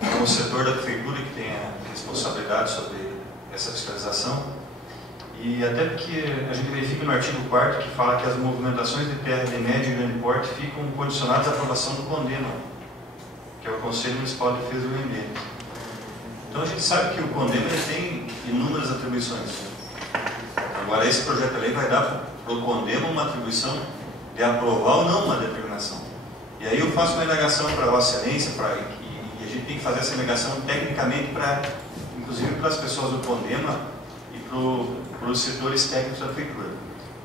com o setor da prefeitura que tem a responsabilidade sobre essa fiscalização, e até porque a gente verifica no artigo 4º que fala que as movimentações de terra de médio e grande porte ficam condicionadas à aprovação do CONDEMA, que é o Conselho Municipal de Defesa do Meio Ambiente. Então a gente sabe que o CONDEMA tem inúmeras atribuições. Agora esse projeto de lei vai dar para o CONDEMA uma atribuição de aprovar ou não uma determinação. E aí eu faço uma indagação para a Vossa Excelência, e a gente tem que fazer essa indagação tecnicamente, inclusive para as pessoas do CONDEMA e para os setores técnicos da Prefeitura.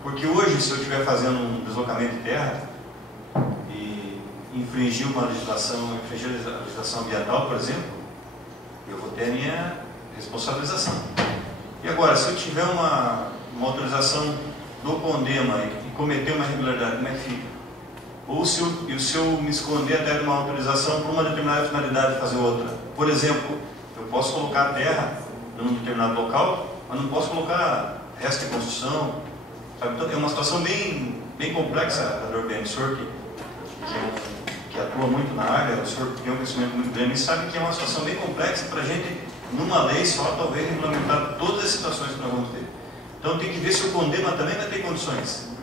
Porque hoje, se eu estiver fazendo um deslocamento de terra e infringir a legislação ambiental, por exemplo, eu vou ter a minha responsabilização. E agora, se eu tiver uma autorização do CONDEMA e cometer uma irregularidade, como é que fica? Ou se eu me esconder até de uma autorização por uma determinada finalidade de fazer outra. Por exemplo, eu posso colocar a terra num determinado local, mas não posso colocar resto de construção. Sabe? Então, é uma situação bem complexa, vereador Ben. O senhor que atua muito na área, o senhor tem um conhecimento muito grande e sabe que é uma situação bem complexa para a gente, numa lei só, talvez regulamentar todas as situações que nós vamos ter. Então tem que ver se o CONDEMA também vai ter condições.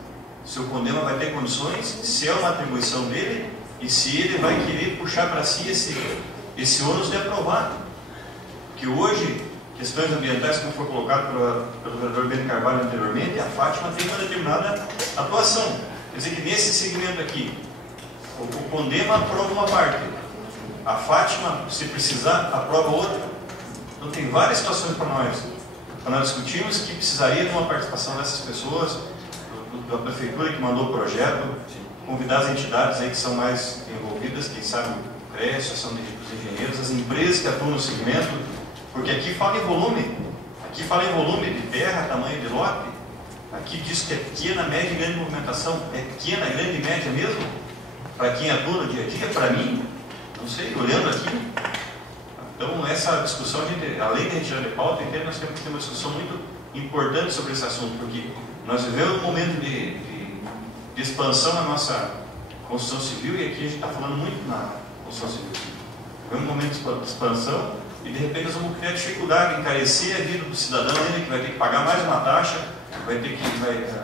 Se o CONDEMA vai ter condições, se é uma atribuição dele e se ele vai querer puxar para si esse ônus de aprovar. Porque hoje, questões ambientais, como foi colocado pelo vereador Beni Carvalho anteriormente, a Fátima tem uma determinada atuação. Quer dizer que nesse segmento aqui, o CONDEMA aprova uma parte, a Fátima, se precisar, aprova outra. Então tem várias situações para nós discutirmos que precisaria de uma participação dessas pessoas, da Prefeitura que mandou o projeto, convidar as entidades aí que são mais envolvidas, quem sabe o CREA, a Associação dos Engenheiros, as empresas que atuam no segmento, porque aqui fala em volume, de terra, tamanho de lote, aqui diz que é pequena, média e grande movimentação, é pequena, grande e média mesmo? Para quem atua no dia a dia, para mim, não sei, olhando aqui. Então essa discussão, além de retirar de pauta, nós temos que ter uma discussão muito importante sobre esse assunto, porque nós vivemos um momento de expansão na nossa construção civil, e aqui a gente está falando muito na construção civil. Vivemos um momento de expansão e de repente nós vamos criar dificuldade, encarecer a vida do cidadão ainda, que vai ter que pagar mais uma taxa,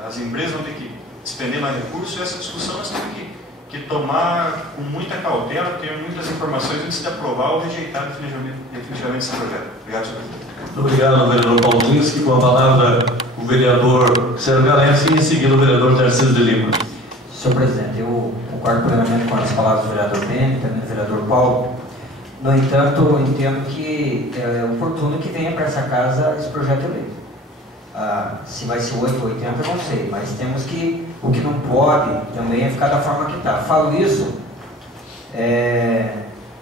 as empresas vão ter que despender mais recursos, e essa discussão nós temos que tomar com muita cautela, ter muitas informações antes de aprovar ou rejeitar definitivamente esse projeto. Obrigado, senhor presidente. Muito obrigado, vereador Paulinski. Com a palavra, o vereador Sérgio Galés e em seguida o vereador Tarcísio de Lima. Senhor presidente, eu concordo plenamente com as palavras do vereador Beni e também do vereador Paulo. No entanto, eu entendo que é oportuno que venha para essa casa esse projeto de lei. Se vai ser 8 ou 80, eu não sei, mas temos que, o que não pode também é ficar da forma que está. Falo isso,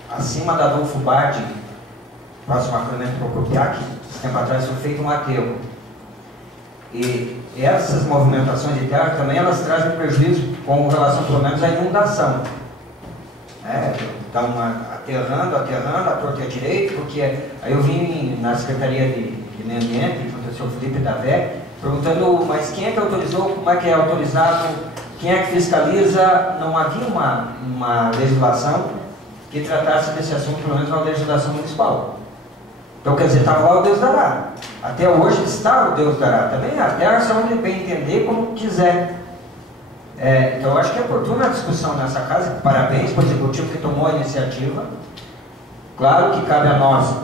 acima da Adolfo Bade, próximo a Clemente Procopioc, esse tempo atrás foi feito um aterro. E essas movimentações de terra também elas trazem prejuízo com relação, pelo menos, à inundação. Estão aterrando, a torta e a direito, porque aí eu vim na Secretaria de Meio Ambiente, com o professor Felipe Davé, perguntando, mas quem é que autorizou, como é que é autorizado, quem é que fiscaliza? Não havia uma legislação que tratasse desse assunto, pelo menos uma legislação municipal. Então, quer dizer, estava lá o Deus dará. Até hoje está o Deus dará. Também a terra só onde bem entender como quiser. Então, eu acho que é oportuna a discussão nessa casa. Parabéns para o executivo que tomou a iniciativa. Claro que cabe a nós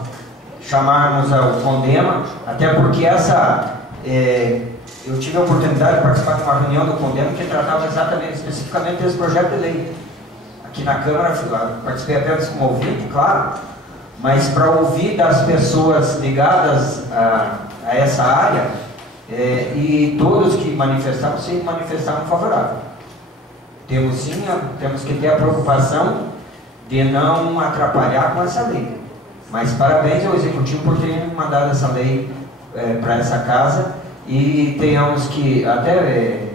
chamarmos ao CONDEMA, até porque eu tive a oportunidade de participar de uma reunião do CONDEMA que tratava exatamente, especificamente desse projeto de lei. Aqui na Câmara, participei apenas como ouvinte, claro, mas para ouvir das pessoas ligadas a essa área, e todos que manifestaram, se manifestaram favorável. Temos que ter a preocupação de não atrapalhar com essa lei. Mas parabéns ao Executivo por ter mandado essa lei para essa casa, e tenhamos que até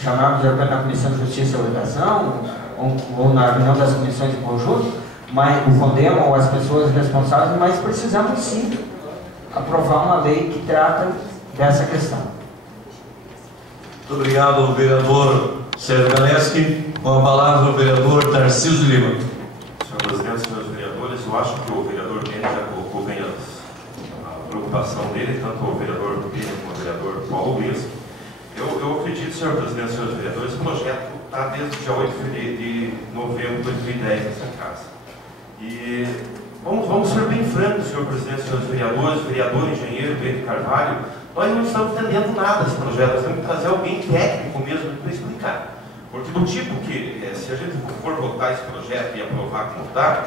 chamarmos de repente na Comissão de Justiça e Educação, ou na reunião das comissões em conjunto, mas o CONDEMA ou as pessoas responsáveis, mas precisamos sim aprovar uma lei que trata dessa questão. Muito obrigado, vereador Sérgio Galeski. Com a palavra, o vereador Tarcísio de Lima. Senhor presidente, senhores vereadores, eu acho que o vereador Beni já colocou bem a preocupação dele, tanto o vereador Beni como o vereador Paulo mesmo. Eu acredito, senhor presidente, senhores vereadores, o projeto está desde o dia 8 de novembro de 2010 nessa casa. E vamos ser bem francos, senhor presidente, senhores vereadores, vereador, engenheiro, Beni Carvalho, nós não estamos entendendo nada desse projeto, nós temos que trazer alguém técnico mesmo para explicar. Porque do tipo que, se a gente for votar esse projeto e aprovar como está,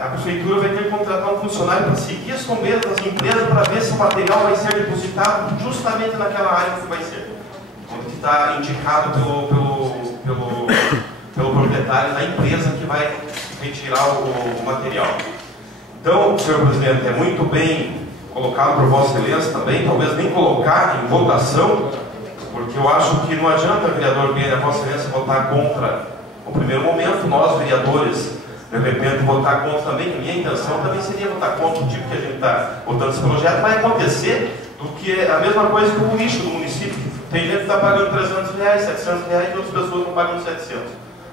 a prefeitura vai ter que contratar um funcionário para seguir as conversas das empresas para ver se o material vai ser depositado justamente naquela área que vai ser, onde está indicado pelo proprietário da empresa que vai retirar o material. Então, senhor presidente, é muito bem colocado por Vossa Excelência também, talvez nem colocar em votação, porque eu acho que não adianta, vereador Benia, Vossa Excelência votar contra no primeiro momento, nós, vereadores, de repente votar contra também, que a minha intenção também seria votar contra o tipo que a gente está votando esse projeto, vai acontecer do que a mesma coisa que o lixo do município. Tem gente que está pagando R$300, R$700 e outras pessoas não pagam 700.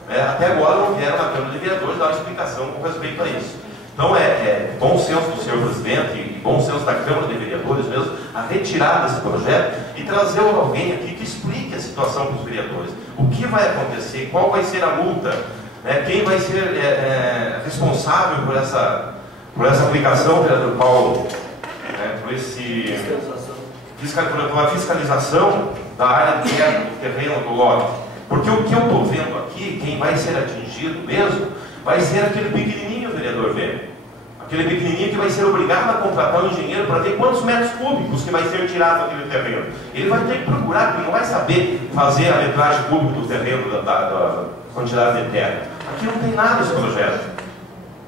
Até agora não vieram na Câmara de Vereadores dar uma explicação com respeito a isso. Então é bom senso do senhor presidente e bom senso da Câmara de Vereadores mesmo a retirada desse projeto e trazer alguém aqui que explique a situação para os vereadores. O que vai acontecer, qual vai ser a multa, quem vai ser responsável por essa aplicação, vereador Paulo, pela fiscalização da área interna do terreno do lote. Porque o que eu estou vendo aqui, quem vai ser atingido mesmo, vai ser aquele pequenininho, vereador Benia. Aquele pequenininho que vai ser obrigado a contratar um engenheiro para ver quantos metros cúbicos que vai ser tirado daquele terreno. Ele vai ter que procurar, porque ele não vai saber fazer a metragem cúbica do terreno, da quantidade de terra. Aqui não tem nada esse projeto.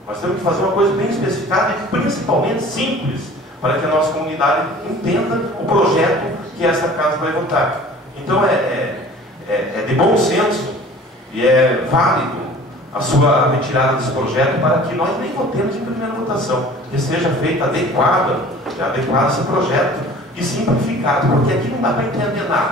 Nós temos que fazer uma coisa bem especificada e principalmente simples, para que a nossa comunidade entenda o projeto que essa casa vai votar. Então é de bom senso e é válido a sua retirada desse projeto para que nós nem votemos em primeira votação, que seja feita adequada esse projeto e simplificado, porque aqui não dá para entender nada.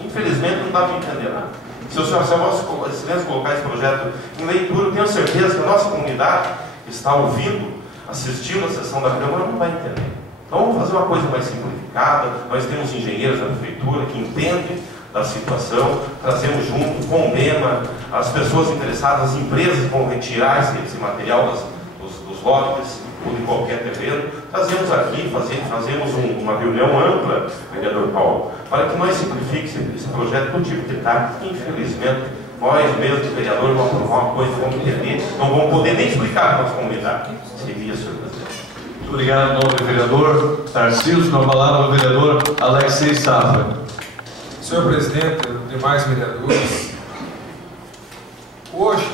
Infelizmente não dá para entender nada. Se o senhor Vossa Excelência colocar esse projeto em leitura, eu tenho certeza que a nossa comunidade que está ouvindo, assistindo a sessão da Câmara, não vai entender. Então vamos fazer uma coisa mais simplificada. Nós temos engenheiros da prefeitura que entendem da situação, trazemos junto com o MEMA, as pessoas interessadas, as empresas vão retirar esse material dos lotes ou de qualquer terreno, trazemos aqui, fazemos uma reunião ampla, vereador Paulo, para que nós simplifiquemos esse projeto do tipo que está. Infelizmente, nós mesmos, vereadores, vamos aprovar uma coisa, vamos entender, não vamos poder nem explicar para a nossa comunidade. Seria, senhor presidente. Muito obrigado, nobre vereador Tarcísio. Na palavra, o vereador Alexei Safra. Senhor presidente, demais vereadores, hoje,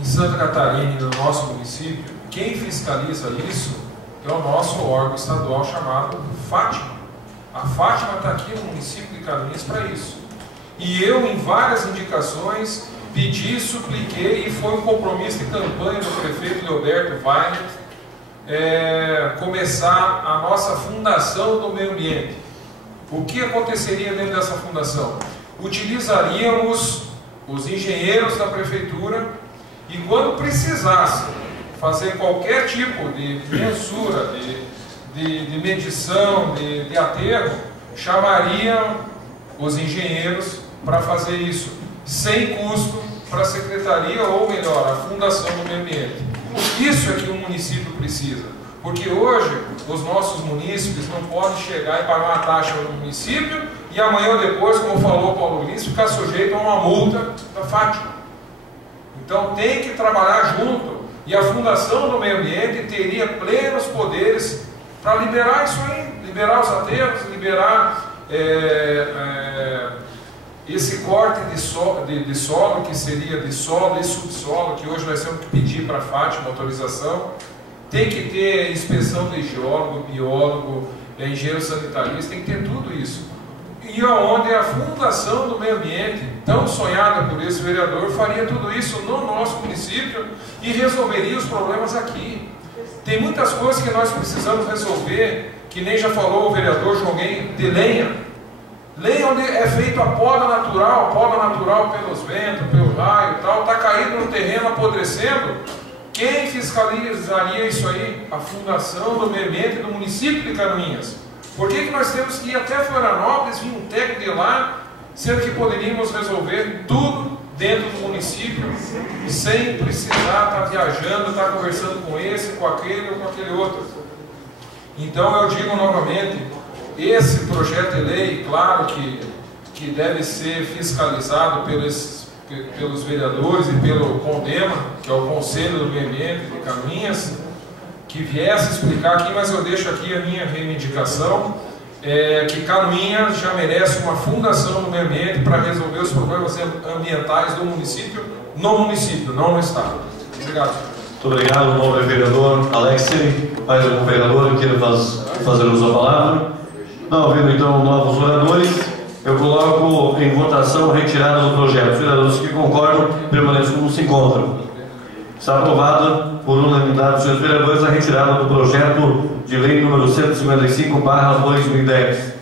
em Santa Catarina e no nosso município, quem fiscaliza isso é o nosso órgão estadual chamado Fátima. A Fátima está aqui no município de Canoinhas para isso. E eu, em várias indicações, pedi, supliquei, e foi um compromisso de campanha do prefeito Leoberto Weiner, começar a nossa Fundação do Meio Ambiente. O que aconteceria dentro dessa fundação? Utilizaríamos os engenheiros da prefeitura e, quando precisasse fazer qualquer tipo de mensura, de medição, de aterro, chamariam os engenheiros para fazer isso, sem custo para a secretaria, ou melhor, a Fundação do Meio Ambiente. Isso é que o município precisa. Porque hoje os nossos munícipes não podem chegar e pagar uma taxa no município e amanhã ou depois, como falou o Paulo Luiz, ficar sujeito a uma multa da Fátima. Então tem que trabalhar junto, e a Fundação do Meio Ambiente teria plenos poderes para liberar isso aí, liberar os aterros, liberar esse corte de solo, que seria de solo e subsolo, que hoje nós temos que pedir para a Fátima autorização. Tem que ter inspeção de geólogo, biólogo, engenheiro sanitarista, tem que ter tudo isso. E onde a Fundação do Meio Ambiente, tão sonhada por esse vereador, faria tudo isso no nosso município e resolveria os problemas aqui. Tem muitas coisas que nós precisamos resolver, que nem já falou o vereador Joguém, de lenha. Lenha onde é feita a poda natural pelos ventos, pelo raio e tal, está caído no terreno, apodrecendo. Quem fiscalizaria isso aí? A Fundação do Meio Ambiente do município de Canoinhas. Por que nós temos que ir até Florianópolis, vir um técnico de lá, sendo que poderíamos resolver tudo dentro do município, sem precisar estar viajando, estar conversando com esse, com aquele ou com aquele outro? Então eu digo novamente, esse projeto de lei, claro que deve ser fiscalizado pelos vereadores e pelo CONDEMA, que é o Conselho do Meio Ambiente de Canoinhas, que viesse explicar aqui, mas eu deixo aqui a minha reivindicação, que Canoinhas já merece uma fundação no meio ambiente para resolver os problemas ambientais do município, no município, não no estado. Obrigado. Muito obrigado, nobre vereador Alex. Mais algum vereador que queira fazer uso da palavra? Não havendo então novos oradores, eu coloco em votação a retirada do projeto. Os vereadores que concordam permaneçam como se encontram. Está aprovada por unanimidade dos senhores vereadores a retirada do projeto de lei número 155/2010.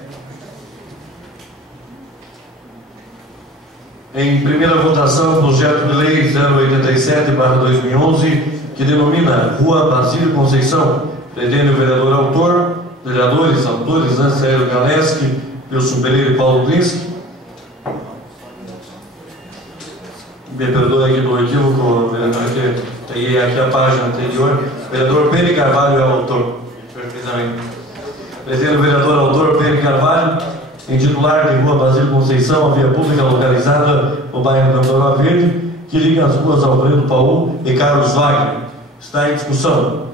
Em primeira votação, o projeto de lei 087/2011, que denomina Rua Basílio Conceição, pretende o vereador autor, vereadores, autores, Célio Galeski, Wilson Pereira e Paulo Glinski. Me perdoe aqui do equívoco, vereador, que peguei aqui a página anterior. Vereador Pedro Carvalho é o autor. Perfeitamente. Pretende o vereador autor Pedro Carvalho, em titular de Rua Basílio Conceição, a via pública localizada no bairro Candoró Verde, que liga as ruas Alfredo Paul e Carlos Wagner. Está em discussão.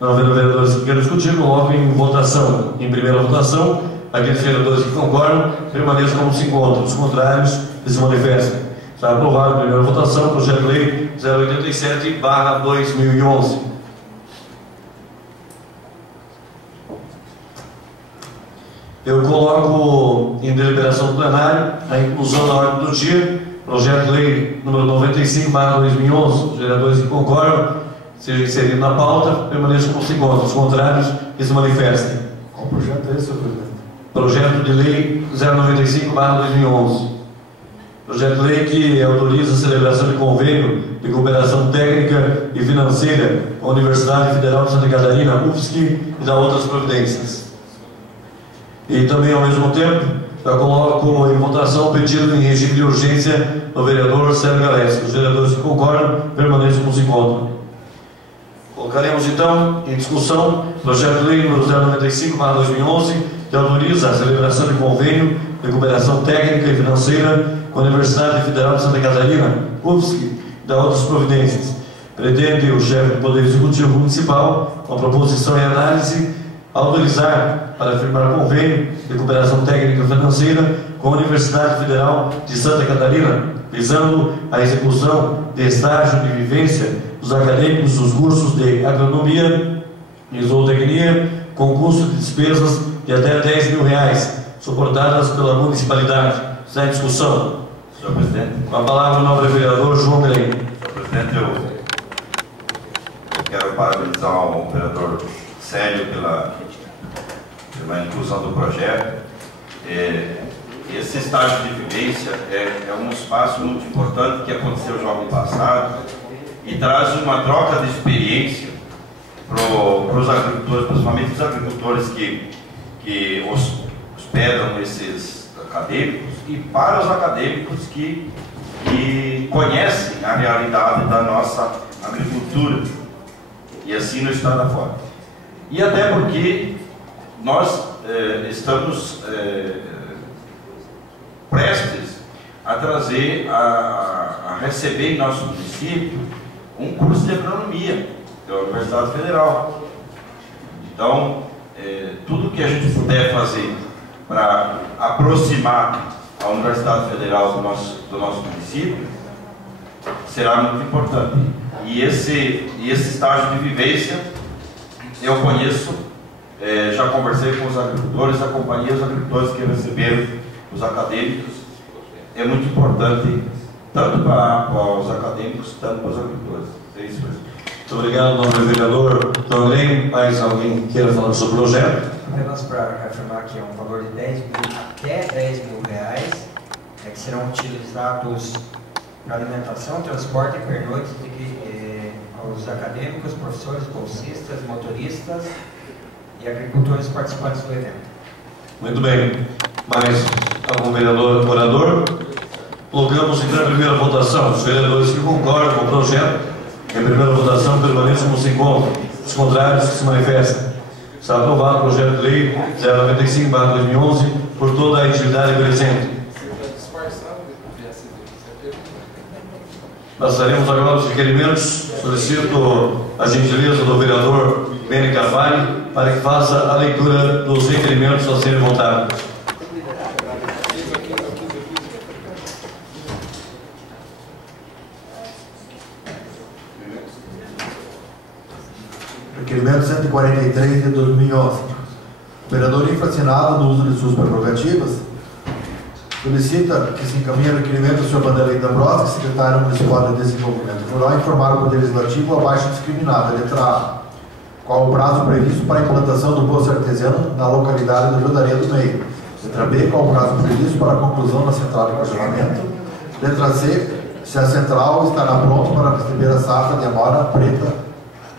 Não havendo vereadores que queiram discutir, coloco em votação. Em primeira votação, aqueles vereadores que concordam permaneçam como se encontram. Os contrários, que se manifestem. Está aprovado em primeira votação o projeto de lei 087/2011. Eu coloco em deliberação plenária a inclusão na ordem do dia, projeto de lei número 95/2011. Os vereadores que concordam seja inserido na pauta, permaneçam como se encontram. Os contrários, que se manifestem. Qual projeto é esse, senhor presidente? Projeto de lei 095/2011. Projeto de lei que autoriza a celebração de convênio de cooperação técnica e financeira com a Universidade Federal de Santa Catarina, UFSC, e da outras providências. E também, ao mesmo tempo, eu coloco em votação o pedido em regime de urgência do vereador Célio Galeski. Os vereadores que concordam permaneçam como se encontram. Colocaremos então em discussão o projeto de lei número 095/2011, que autoriza a celebração de convênio de cooperação técnica e financeira com a Universidade Federal de Santa Catarina, UFSC, e da outras providências. Pretende o chefe do Poder Executivo Municipal, com a proposição e análise, autorizar para firmar convênio de cooperação técnica e financeira com a Universidade Federal de Santa Catarina, visando a execução de estágio de vivência dos acadêmicos dos cursos de agronomia e zootecnia, com custo de despesas de até R$10.000, suportadas pela municipalidade. Está em discussão. Senhor presidente. Com a palavra o nobre vereador João Belém. Senhor presidente, eu quero parabenizar o vereador Célio pela inclusão do projeto. Esse estágio de vivência é um espaço muito importante que aconteceu já no passado e traz uma troca de experiência para os agricultores, principalmente os agricultores que hospedam esses acadêmicos, e para os acadêmicos que conhecem a realidade da nossa agricultura, e assim no estado afora. E até porque nós estamos prestes a trazer, a receber em nosso município um curso de agronomia da Universidade Federal. Então, tudo que a gente puder fazer para aproximar a Universidade Federal do nosso município será muito importante. E esse estágio de vivência eu conheço, já conversei com os agricultores, acompanhei os agricultores que receberam os acadêmicos. É muito importante, tanto para os acadêmicos, tanto para os agricultores. É isso mesmo. Muito obrigado, nobre vereador. Também, mais alguém queira falar sobre o projeto? Apenas para reafirmar que é um valor de até R$10.000, que serão utilizados para alimentação, transporte e pernoite aos acadêmicos, professores, bolsistas, motoristas e agricultores participantes do evento. Muito bem. Mais algum vereador orador? Colocamos então a primeira votação. Os vereadores que concordam com o projeto, em primeira votação, permaneçam como se encontram. Os contrários, que se manifestem. Está aprovado o projeto de lei 095/2011 por toda a entidade presente. Passaremos agora aos requerimentos. Solicito a gentileza do vereador Beni Carvalho para que faça a leitura dos requerimentos a serem votados. Requerimento 143 de 2011. O vereador infracionado no uso de suas prerrogativas solicita que se encaminhe o requerimento do Sr. Vanderlei D'Ambrosi, secretário municipal de Desenvolvimento Rural, informar o Poder Legislativo abaixo discriminada. Letra A. Qual o prazo previsto para a implantação do poço artesiano na localidade do Judaria do Meio? Letra B. Qual o prazo previsto para a conclusão da central de congelamento? Letra C. Se a central estará pronta para receber a safra de amora preta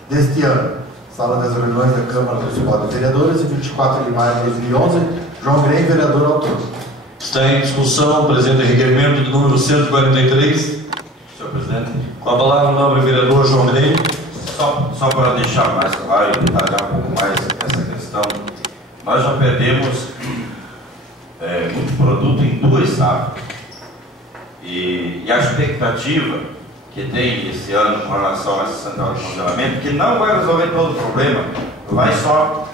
deste ano. Sala das reuniões da Câmara Municipal de Vereadores, 24 de maio de 2011. João Grey, vereador autor. Está em discussão o presente requerimento do número 143. Senhor presidente. Com a palavra o nobre vereador João Grey. Só para deixar mais claro e detalhar um pouco mais essa questão, nós já perdemos muito produto em 2 safras. E a expectativa que tem esse ano com relação a essa central de congelamento, que não vai resolver todo o problema, vai só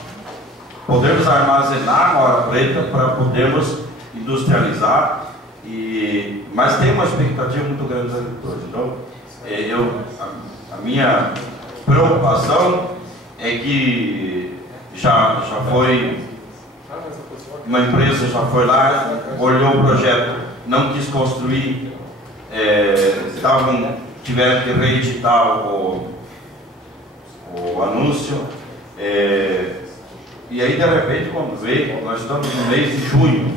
podermos armazenar a mora preta para podermos industrializar, mas tem uma expectativa muito grande dos agricultores. Então, a minha preocupação é que já foi uma empresa, já foi lá, olhou o projeto, não quis construir, tiveram que reeditar o anúncio, e aí de repente quando vê, nós estamos no mês de junho,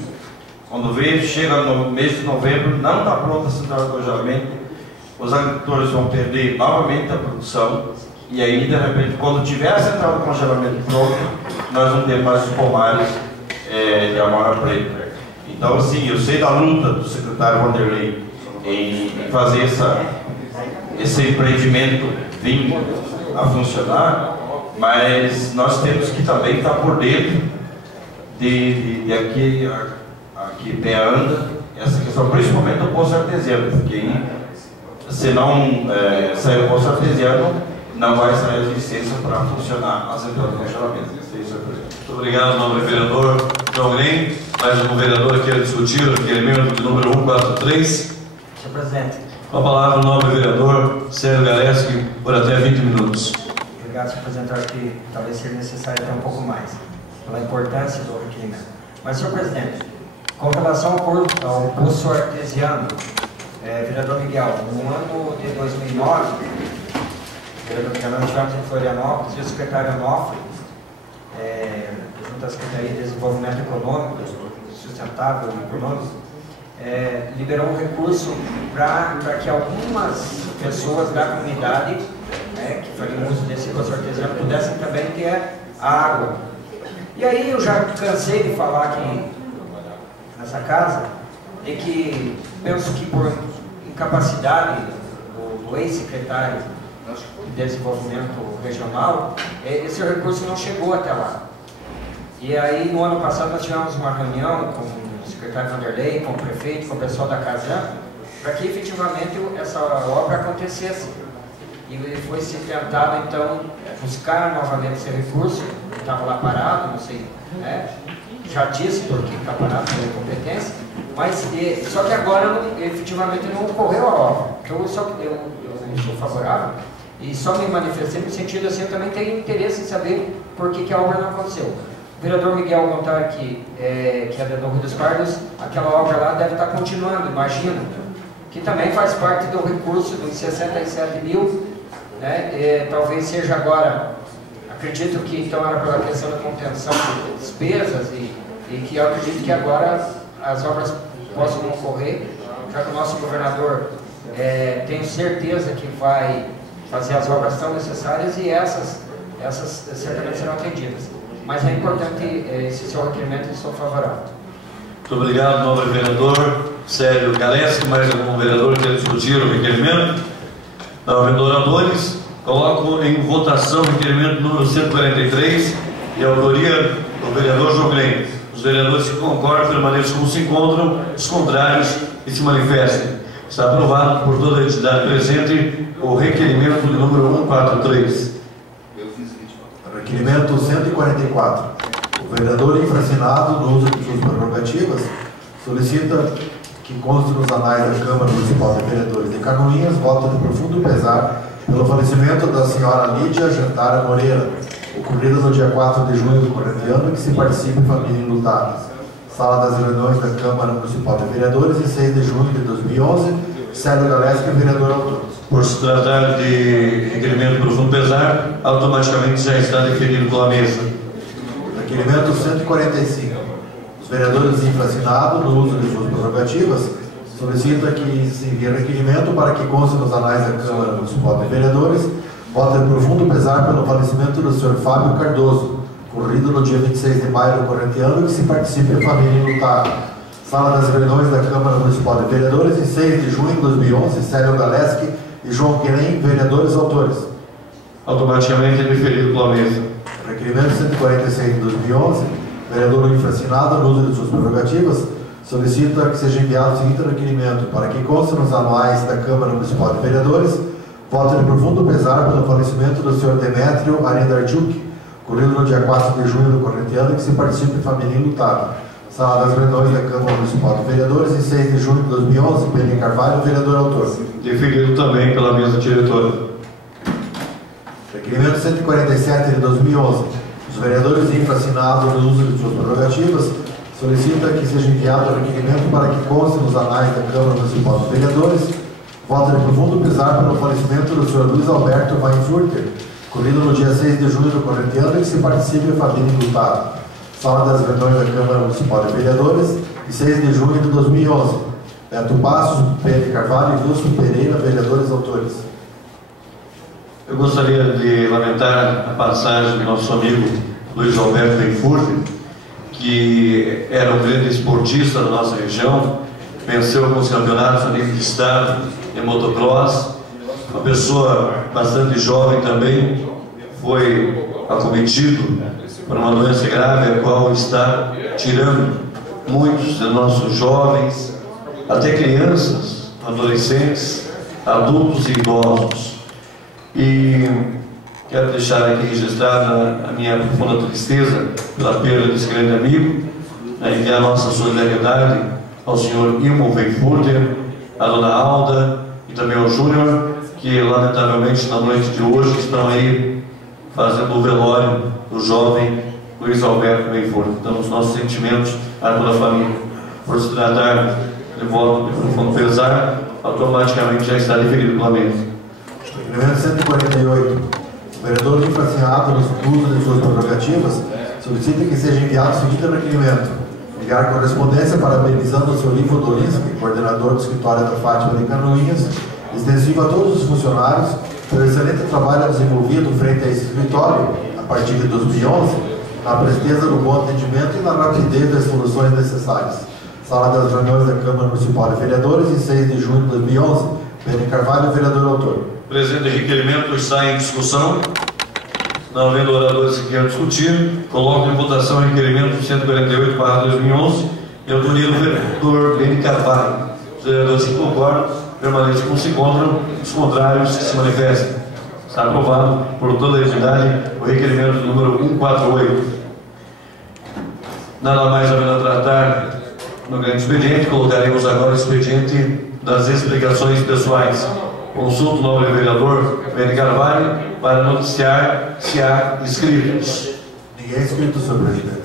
quando vê, chega no mês de novembro, não está pronta a central de congelamento, os agricultores vão perder novamente a produção, e aí de repente, quando tiver a central de congelamento pronta, nós vamos ter mais os pomares de amora preta. Então, assim, eu sei da luta do secretário Vanderlei em fazer esse empreendimento vir a funcionar, mas nós temos que também estar por dentro de aqui pé anda essa questão, principalmente do poço artesiano, porque aí, se não sair o poço artesiano, não vai sair a licença para funcionar a central de congelamento. Muito obrigado, nobre vereador João Grey. Mais um vereador quer discutir o requerimento de número 143. Senhor presidente. Com a palavra o nobre vereador Sérgio Galeski, por até 20 minutos. Obrigado, senhor presidente. Acho que talvez seja necessário até um pouco mais, pela importância do requerimento. Mas, senhor presidente, com relação ao poço artesiano, vereador Miguel, no ano de 2009, vereador Miguel, nós tivemos em Florianópolis, e o secretário Onofre, junto à Secretaria de Desenvolvimento Econômico, Sustentável e Econômico, liberou um recurso para que algumas pessoas da comunidade, que fariam uso desse poço artesiano, pudessem também ter água. E aí eu já cansei de falar aqui nessa casa, de que penso que por incapacidade do ex-secretário de Desenvolvimento Regional, esse recurso não chegou até lá. E aí no ano passado nós tivemos uma reunião com o secretário Vanderlei, com o prefeito, com o pessoal da Casan, para que efetivamente essa obra acontecesse. E foi se tentado então buscar novamente esse recurso, que estava lá parado, não sei, já disse porque está parado pela incompetência, mas só que agora efetivamente não ocorreu a obra. Então eu sou favorável e só me manifestei no sentido assim, eu também tenho interesse em saber por que a obra não aconteceu. O vereador Miguel contar aqui, que é da Rio dos Pardos, aquela obra lá deve estar continuando, imagino, que também faz parte do recurso dos 67 mil, talvez seja agora, acredito que então era pela questão da contenção de despesas e que eu acredito que agora as obras possam ocorrer, já que o nosso governador tenho certeza que vai fazer as obras tão necessárias e essas certamente serão atendidas. Mas é importante esse seu requerimento e sou favorável. Muito obrigado, nobre vereador Sérgio Galeski. Mais algum vereador quer discutir o requerimento? Não, vereadores, coloco em votação o requerimento número 143 e a autoria do vereador João Grey. Os vereadores que concordam permaneçam como se encontram, os contrários que se manifestem. Está aprovado por toda a entidade presente o requerimento de número 143. Requerimento 144. O vereador infracinado, no uso de suas prerrogativas, solicita que conste nos anais da Câmara Municipal de Vereadores de Canoinhas, vota de profundo pesar pelo falecimento da senhora Lídia Jantara Moreira, ocorrido no dia 4 de junho do corrente ano, que se participe em família enlutada. Sala das reuniões da Câmara Municipal de Vereadores, em 6 de junho de 2011, Célio Galeschi, vereador autor. Por se tratar de requerimento de profundo pesar, automaticamente já está deferido pela mesa. Requerimento 145. Os vereadores infracinados, no uso de suas prerrogativas, solicita que se envie requerimento para que conste nos anais da Câmara Municipal de Vereadores, vota de profundo pesar pelo falecimento do Sr. Fábio Cardoso, ocorrido no dia 26 de maio do corrente ano, que se participe em família enlutada. Sala das reuniões da Câmara Municipal de Vereadores, em 6 de junho de 2011, Célio Galeschi e João Querem, vereadores autores. Automaticamente deferido pela mesa. Requerimento 146 de 2011, vereador infracinado, no uso de suas prerrogativas, solicita que seja enviado o seguinte requerimento para que conste nos anuais da Câmara Municipal de Vereadores, vota de profundo pesar pelo falecimento do Sr. Demétrio Arendarchuk, ocorrido no dia 4 de junho do corrente ano, que se participe em família enlutada. Sala das reuniões da Câmara Municipal de Vereadores, em 6 de junho de 2011, Pedro Carvalho, vereador autor. Deferido também pela mesa diretora. Requerimento 147 de 2011. Os vereadores infracinados no uso de suas prerrogativas solicita que seja enviado o requerimento para que conste nos anais da Câmara Municipal de Vereadores, vota de profundo pesar pelo falecimento do Sr. Luiz Alberto Weinfurter, ocorrido no dia 6 de junho do corrente ano, que se participe em família enlutada. Sala das reuniões da Câmara Municipal de Vereadores, em 6 de junho de 2011. Beto Passos, Pedro Carvalho e Wilson Pereira, vereadores autores. Eu gostaria de lamentar a passagem do nosso amigo Luiz Alberto Weinfurter, que era um grande esportista da nossa região, venceu alguns campeonatos a nível de estado em motocross, uma pessoa bastante jovem também, foi acometido por uma doença grave, a qual está tirando muitos de nossos jovens, até crianças, adolescentes, adultos e idosos. E quero deixar aqui registrada a minha profunda tristeza pela perda desse grande amigo, enviar nossa solidariedade ao senhor Ilmo Weinfurter, à dona Alda e também ao Júnior, que lamentavelmente na noite de hoje estão aí fazendo o velório do jovem Luiz Alberto Weinfurter. Então, os nossos sentimentos a toda a família. Por se tratar de voto de profundo pesar, automaticamente já está deferido pela mesa. Requerimento 148. O vereador infracinado no uso de suas prerrogativas solicita que seja enviado o seguinte requerimento: enviar correspondência parabenizando o Sr. Ivo Dolinski, coordenador do escritório da Fátima de Canoinhas, extensivo a todos os funcionários, pelo excelente trabalho desenvolvido frente a esse escritório, a partir de 2011, na presteza do bom atendimento e na rapidez das soluções necessárias. Sala das reuniões da Câmara Municipal de Vereadores, em 6 de junho de 2011, Pedro Carvalho, vereador autor. O presente requerimento está em discussão. Não havendo oradores que queiram discutir, coloco em votação o requerimento 148/2011 e autoria do vereador Pedro Carvalho. Os vereadores que concordam permanecem como se encontram, os contrários que se manifestem. Está aprovado por toda a entidade o requerimento número 148. Nada mais havendo a tratar no grande expediente, colocaremos agora o expediente das explicações pessoais. Consulto o nobre vereador Pedro Carvalho para noticiar se há inscritos. Ninguém é inscrito, senhor presidente.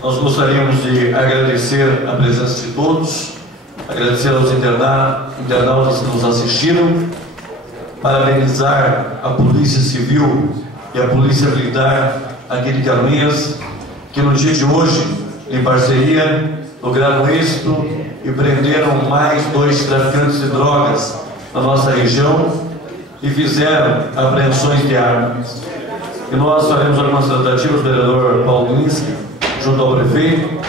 Nós gostaríamos de agradecer a presença de todos, agradecer aos internautas que nos assistiram, parabenizar a Polícia Civil e a Polícia Militar aqui de Canoinhas, que no dia de hoje, em parceria, lograram êxito e prenderam mais 2 traficantes de drogas na nossa região e fizeram apreensões de armas. E nós faremos algumas tratativas, vereador Paulo Linski, junto ao prefeito,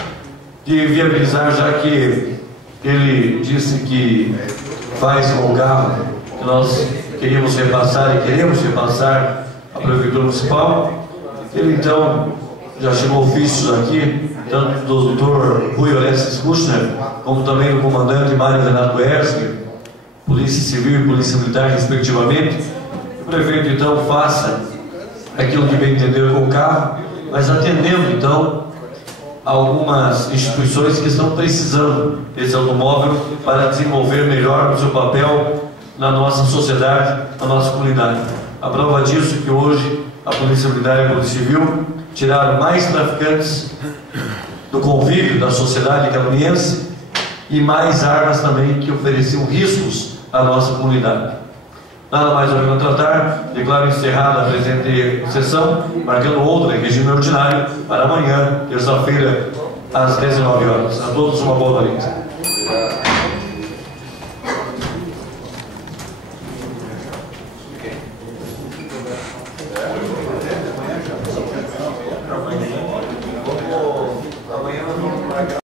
de viabilizar, já que ele disse que faz com o carro que nós queríamos repassar e queremos repassar à Prefeitura Municipal. Ele então já chegou ofícios aqui, tanto do Dr. Rui Orestes Kushner, como também do comandante Mário Renato Erski, Polícia Civil e Polícia Militar, respectivamente. O prefeito, então, faça aquilo que bem entender com o carro, mas atendendo, então, algumas instituições que estão precisando desse automóvel para desenvolver melhor o seu papel na nossa sociedade, na nossa comunidade. A prova disso é que hoje a Polícia Militar e a Polícia Civil tiraram mais traficantes do convívio da sociedade caluniense e mais armas também que ofereciam riscos à nossa comunidade. Nada mais a tratar, declaro encerrada a presente sessão, marcando outra em regime ordinário para amanhã, terça-feira, às 19 horas. A todos uma boa noite.